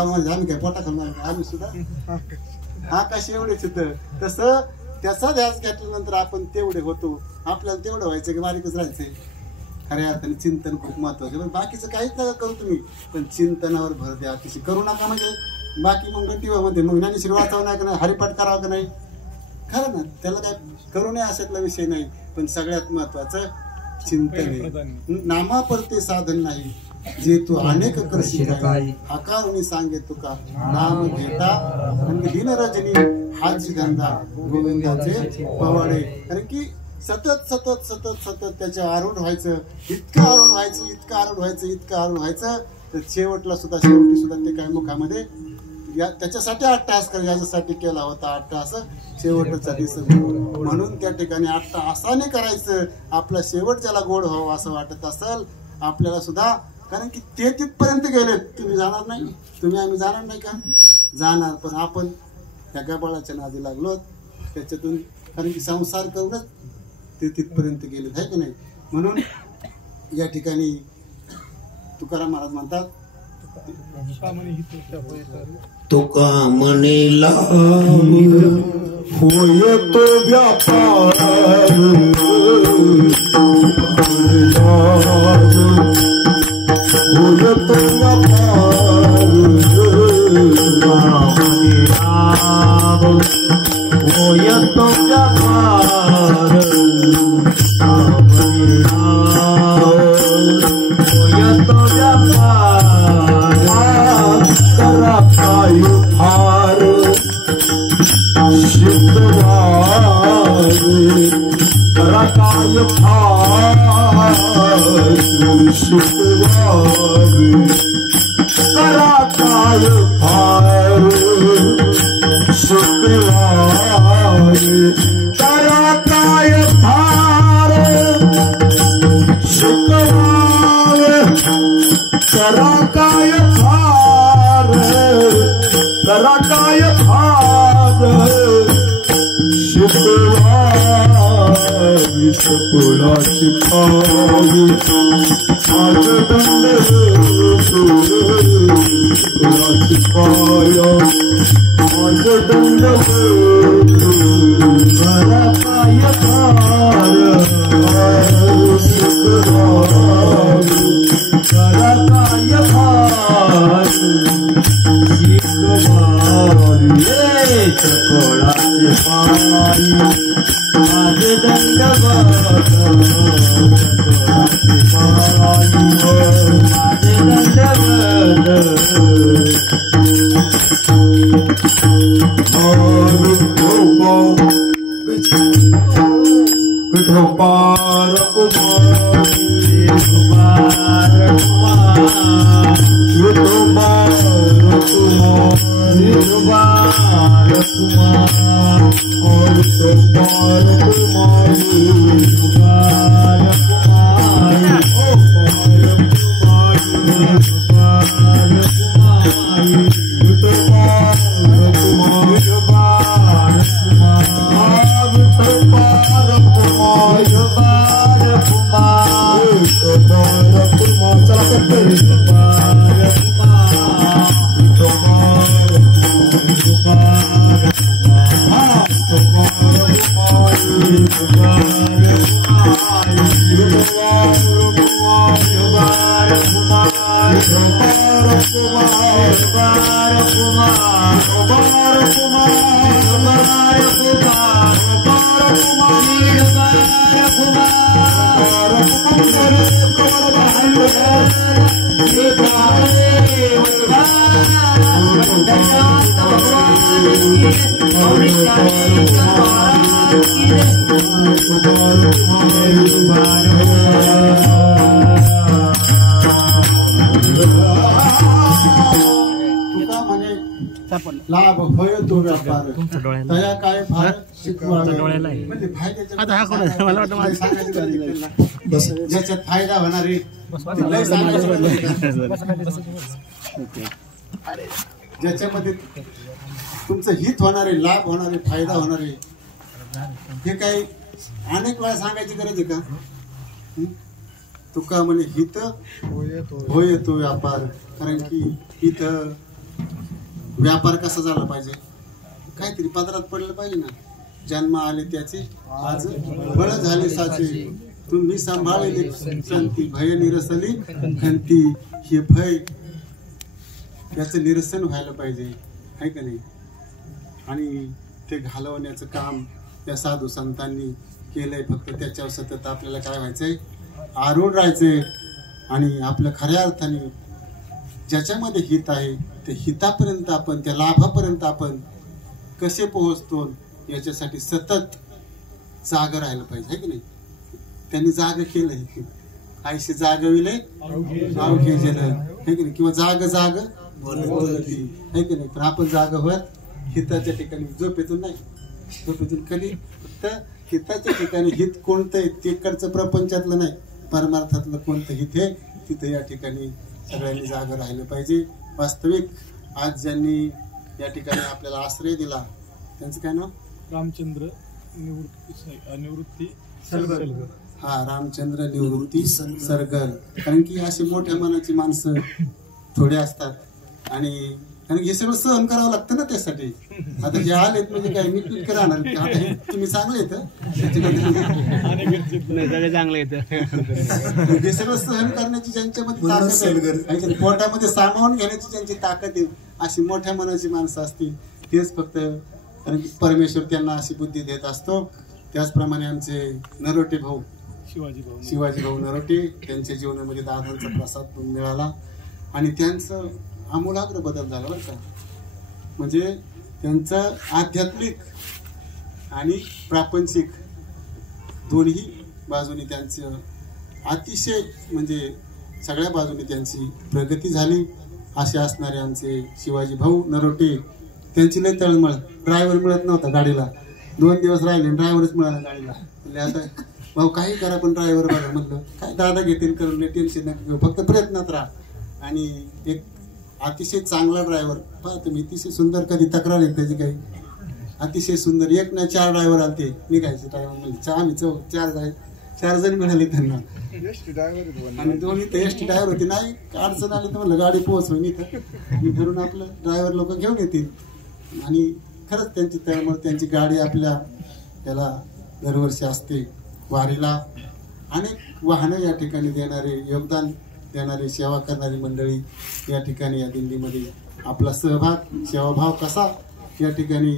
आम्ही काय पोटा खाणार, आम्ही सुद्धा आकाश एवढेच होतं. तसं त्याचा ध्यास घेतल्यानंतर आपण तेवढे होतो. आपल्याला तेवढं व्हायचं की बारीकच राहायचंय. खऱ्या अर्थाने चिंतन खूप महत्वाचं. पण बाकीचं काहीच नका करू तुम्ही, पण चिंतनावर भर द्या. अतिशय करू नका. म्हणजे बाकी मग गटीवामध्ये मग ज्ञानेश्वरी वाचावं नाही का नाही, हरिपाठ करावं का नाही, खरं ना, त्याला काय करू नये अशातला विषय नाही. पण सगळ्यात महत्वाचं चिंतन आहे. नामापरते साधन नाही, जे तू अनेक करशी आकारुणी सांगे तुका नाम घेता दिन रजनी हाच धंदा गोविंदाचे पवाडे. कारण की सतत सतत सतत सतत त्याच्या आरूढ व्हायचं, इतकं आरूढ व्हायचं, इतकं आरूढ व्हायचं, इतकं आरूढ व्हायचं, तर शेवटी सुद्धा ते काय मुखामध्ये त्याच्यासाठी 8 तास याच्यासाठी केला होता. 8 तास शेवटचा दिसत. म्हणून त्या ठिकाणी 8 तासाने करायचं. आपला शेवट ज्याला गोड व्हावं असं वाटत असेल आपल्याला सुद्धा, कारण की ते तिथपर्यंत गेले. तुम्ही जाणार नाही, तुम्ही आम्ही जाणार नाही का? जाणार. पण आपण त्या गबाळाच्या नादी लागलो त्याच्यातून, कारण की संसार करूनच ते तिथपर्यंत गेले, आहे की नाही. म्हणून या ठिकाणी तुकाराम महाराज म्हणतात, तुका म्हणे लाभ होय तो व्यापार होय तो व्यापार होय तो व्यापार होय तो व्यापार करा काय फार शिकवारे करा काय फार शिकवारे करा काय फार शिकवारे करा काय फार शिकवारे करा काय फार करा काय फार शिकवारी सकुलाची पावी आज दंड सकुलाची पाया आज दंड करा काय फार शिकवारी करा काय फार चकोळाची पायी आज दंडवत चकोळाची पायी आज दंडवत विठोबार कुमार विठोबार कुमार विठोबार कुमार विठोबार कुमार और विठोबार कुमार विठोबार कुमार विठोबार लाभ होय तो व्यापार तया काय फार शिकवावे म्हणजे आता हा कोण आहे? मला वाटतं माझं सांगायची गरज नाही. बस ज्याच्यात फायदा होणार आहे ते लय सांगायचं नाही. ज्याच्यामध्ये तुमचं हित होणार आहे, लाभ होणार आहे, फायदा होणार आहे, हे काही अनेक वेळा सांगायची गरज आहे का? तुका म्हणे हित होय तो व्यापार. कारण की हित व्यापार कसा झाला पाहिजे, काहीतरी पदरात पडलं पाहिजे ना. जन्म आले त्याचे आज बळ झाले साचे, तुम्ही सांभाळले संती भय निरसली खंती. हे भय त्याचं निरसन व्हायला पाहिजे, आहे का नाही? आणि ते घालवण्याचं काम त्या साधू संतांनी केलंय. फक्त त्याच्यावर सतत आपल्याला काय व्हायचंय, आरूढ राहायचंय. आणि आपलं खऱ्या अर्थाने ज्याच्यामध्ये हित आहे ते हितापर्यंत आपण, त्या लाभापर्यंत आपण कसे पोहोचतो याच्यासाठी सतत जाग राहायला पाहिजे, आहे की नाही? त्यांनी जाग केलंय, आयशी जागविले अवघे जल, आहे की नाही? किंवा जाग जाग बोलती, आहे की नाही? पण आपण जाग होत हिताच्या ठिकाणी, झोपेतून नाही. झोपेतून कधी फक्त हिताच्या ठिकाणी. हित कोणतं आहे तिकडचं प्रपंचातलं नाही, परमार्थातलं कोणतं हित आहे तिथं या ठिकाणी सगळ्यांनी जागा राहिलं पाहिजे. वास्तविक आज ज्यांनी या ठिकाणी आपल्याला आश्रय दिला त्यांचं काय नाव? रामचंद्र निवृत्ती सरगर. हा, रामचंद्र निवृत्ती सरगर. कारण की अशी मोठ्या मनाची माणसं थोडे असतात आणि कारण हे सगळं सहन करावं लागतं ना त्यासाठी. आता हे आलेत म्हणजे काय मी पिटके राहणार आता हे तुम्ही चांगले येत सगळे चांगले येतं. हे सगळं सहन करण्याची ज्यांच्यामध्ये ताकद आहे, पोटामध्ये सामावून घेण्याची ज्यांची ताकद आहे, अशी मोठ्या मनाची माणसं असतील तेच फक्त, कारण की परमेश्वर त्यांना अशी बुद्धी देत असतो. त्याचप्रमाणे आमचे नरोटे भाऊ शिवाजी भाऊ नरोटे, त्यांच्या जीवनामध्ये दादांचा प्रसाद पण मिळाला आणि त्यांचं आमूलाग्र बदल झाला बरं का. म्हणजे त्यांचं आध्यात्मिक आणि प्रापंचिक दोन्ही बाजूनी त्यांचं अतिशय म्हणजे सगळ्या बाजूनी त्यांची प्रगती झाली. असे असणारे आमचे शिवाजी भाऊ नरोटे, त्यांची लय तळमळ. ड्रायव्हर मिळत नव्हता गाडीला, 2 दिवस राहिले ड्रायव्हरच मिळाला गाडीला. म्हणजे आता भाऊ काही करा पण ड्रायव्हर बघा. म्हणलं काय दादा घेतील करून, टेन्शन नका घेऊ, फक्त प्रयत्नात राहा. आणि एक अतिशय चांगला ड्रायव्हर पहा तुम्ही, अतिशय सुंदर, कधी तक्रार येत त्याची काही, अतिशय सुंदर. एक नाही 4 ड्रायव्हर आले ते निघायचे ड्रायव्हर म्हणजे आम्ही 4 जण मिळाले त्यांना. आणि दोन्ही तर एसटी ड्रायव्हर होते. नाही अडचण आली तर म्हणलं गाडी पोहोचवून इथं घरून आपलं ड्रायव्हर लोक घेऊन येतील. आणि खरंच त्यांची तळमळ, त्यांची गाडी आपल्या त्याला दरवर्षी असते वारीला. अनेक वाहनं या ठिकाणी देणारे, योगदान देणारे, सेवा करणारी मंडळी या ठिकाणी या दिंडीमध्ये आपला सहभाग, सेवाभाव कसा या ठिकाणी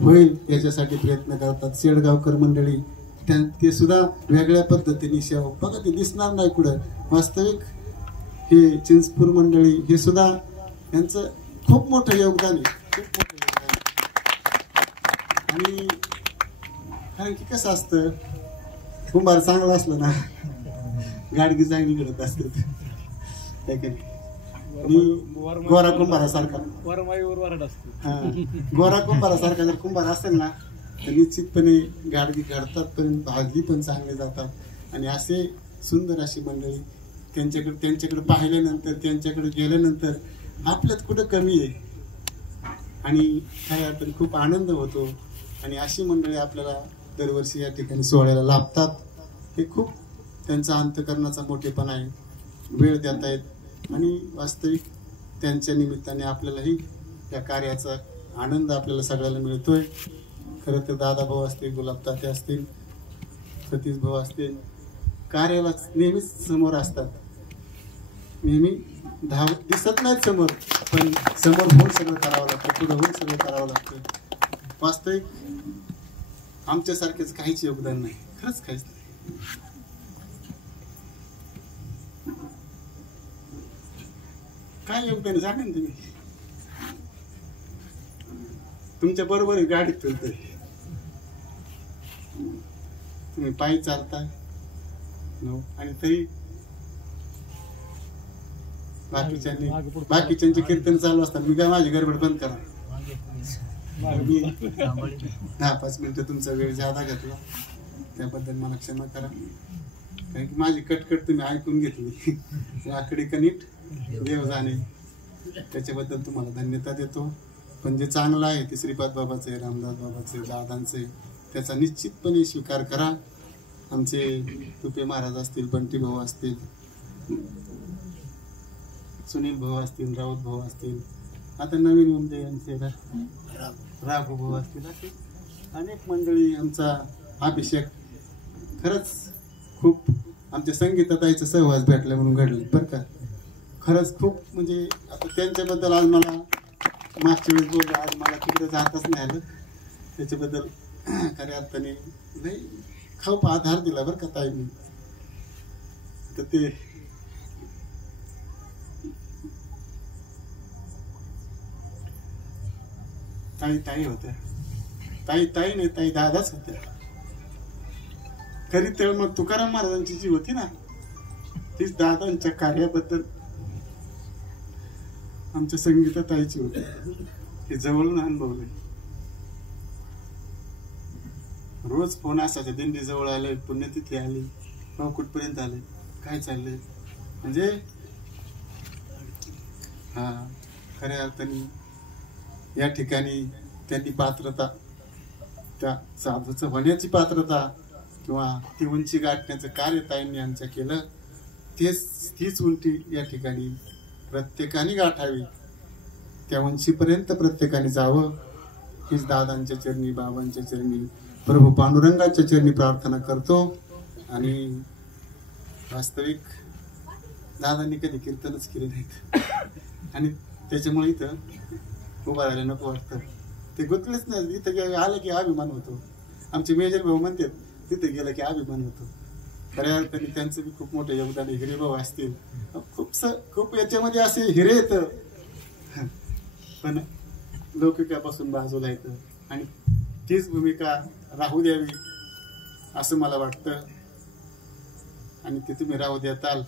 होईल याच्यासाठी प्रयत्न करतात. शेडगावकर मंडळी ते सुद्धा वेगळ्या पद्धतीने सेवा, बघा ते दिसणार नाही कुठं, वास्तविक हे चिंचपूर मंडळी हे सुद्धा यांचं खूप मोठं योगदान आहे, खूप मोठं योगदान. आणि कारण की कसं असतं, कुंभार चांगला असलं ना गाडगी चांगली घडत असते. गोरा कुंभारासारखा गोरा कुंभारासारखा जर कुंभार असेल ना तर निश्चितपणे गाडगी घडतात, पण भागी पण चांगले जातात. आणि असे सुंदर अशी मंडळी त्यांच्याकडे पाहिल्यानंतर, त्यांच्याकडे गेल्यानंतर आपल्यात कुठं कमी आहे आणि खऱ्या अर्थाने खूप आनंद होतो. आणि अशी मंडळी आपल्याला दरवर्षी या ठिकाणी सोहळ्याला लाभतात. हे खूप त्यांचा अंतकरणाचा मोठेपणा आहे, वेळ देतायत आणि वास्तविक त्यांच्या निमित्ताने आपल्यालाही या कार्याचा आनंद आपल्याला सगळ्याला मिळतोय. खरं तर दादा भाऊ असतील, गुलाब ताते असतील, सतीश भाऊ असतील, कार्याला नेहमीच समोर असतात. नेहमी दिसत नाहीत समोर, पण समोर होऊन सगळं करावं लागतं, पुढे होऊन सगळं करावं लागतं. वास्तविक आमच्यासारखेच काहीच योगदान नाही, खरंच काहीच नाही. काय योगदान सांगा ना तुम्ही. तुमच्या बरोबर गाडीत फिरतोय, तुम्ही पायी चालताय आणि तरी बाकीच्यांचे कीर्तन चालू असतात. मी काय माझी गडबड बंद करा, 10-5 मिनिटं तुमचा वेळ जादा घेतला त्याबद्दल मला क्षमा करा. कारण की माझी कटकट तुम्ही ऐकून घेतली. आकडे कनीट देव जाणे, त्याच्याबद्दल तुम्हाला धन्यता देतो. पण जे चांगलं आहे ते श्रीपाद बाबाचं आहे, रामदास बाबाचं, दादांचं, त्याचा निश्चितपणे स्वीकार करा. आमचे तुपे महाराज असतील, बंटी भाऊ असतील, सुनील भाऊ असतील, राऊत भाऊ असतील, आता नवीन मुंबई यांचे राघू भाऊ असतील, असे अनेक मंडळी. आमचा अभिषेक खरंच खूप आमच्या संगीताताईचा सहवास भेटला म्हणून घडलं बरं का. खरंच खूप म्हणजे आता त्यांच्याबद्दल आज मला मागच्या वेळेस बोलले, आज मला तिकडे जातच नाही आलं. त्याच्याबद्दल खऱ्या अर्थाने नाही खूप आधार दिला बरं का ताईंनी. तर ते ताई होत्या, ताई नाही, ताई दादाच होत्या. खरी तेव्हा मग तुकाराम महाराजांची जी होती ना, तीच दादांच्या कार्याबद्दल आमच्या संगीताताईची होती. हे जवळून अनुभवले. रोज फोन असायचा, दिंडी जवळ आले, पुण्यतिथी आली, भाऊ कुठपर्यंत आले, काय चाललंय. म्हणजे हा खऱ्या अर्थाने या ठिकाणी त्यांनी पात्रता, त्या साधूचं होण्याची पात्रता किंवा ती उंची गाठण्याचं कार्य ताईंनी आमच्या केलं. तीच उंची या ठिकाणी प्रत्येकाने गाठावी त्या उंचीपर्यंत प्रत्येकाने जावं हीच दादांच्या चरणी, बाबांच्या चरणी, प्रभू पांडुरंगाच्या चरणी प्रार्थना करतो. आणि वास्तविक दादांनी कधी कीर्तनच केले नाहीत आणि त्याच्यामुळे इथं उभा राहायला नको वाटतं. ते गुंतलेच नाही. इथं आलं की अभिमान होतो. आमचे मेजर भाऊ म्हणतात तिथे गेलं की अभिमान होतो. खऱ्या अर्थाने त्यांचं बी खूप मोठं योगदान आहे. हिरेभाऊ असतील, खूप याच्यामध्ये असे हिरे येत, पण लौकिकापासून बाजूला येतं आणि तीच भूमिका राहू द्यावी असं मला वाटतं. आणि ते तुम्ही राहू देताल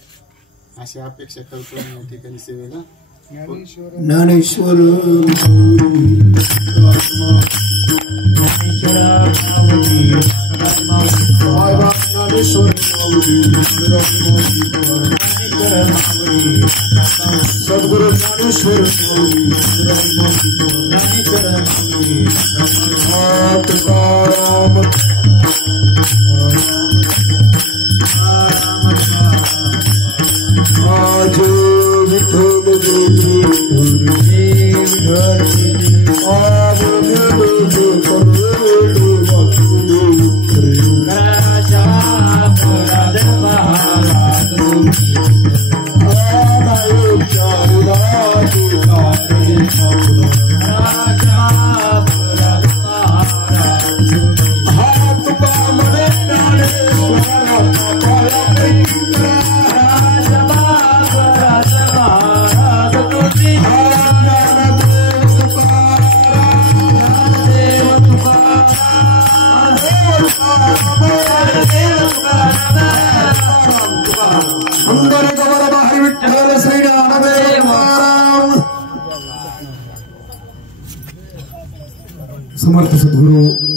अशी अपेक्षा करतो मी या ठिकाणी सेवेला. ज्ञानेश्वर सद्गुरु ज्ञानेश्वर समर्थ सद्गुरु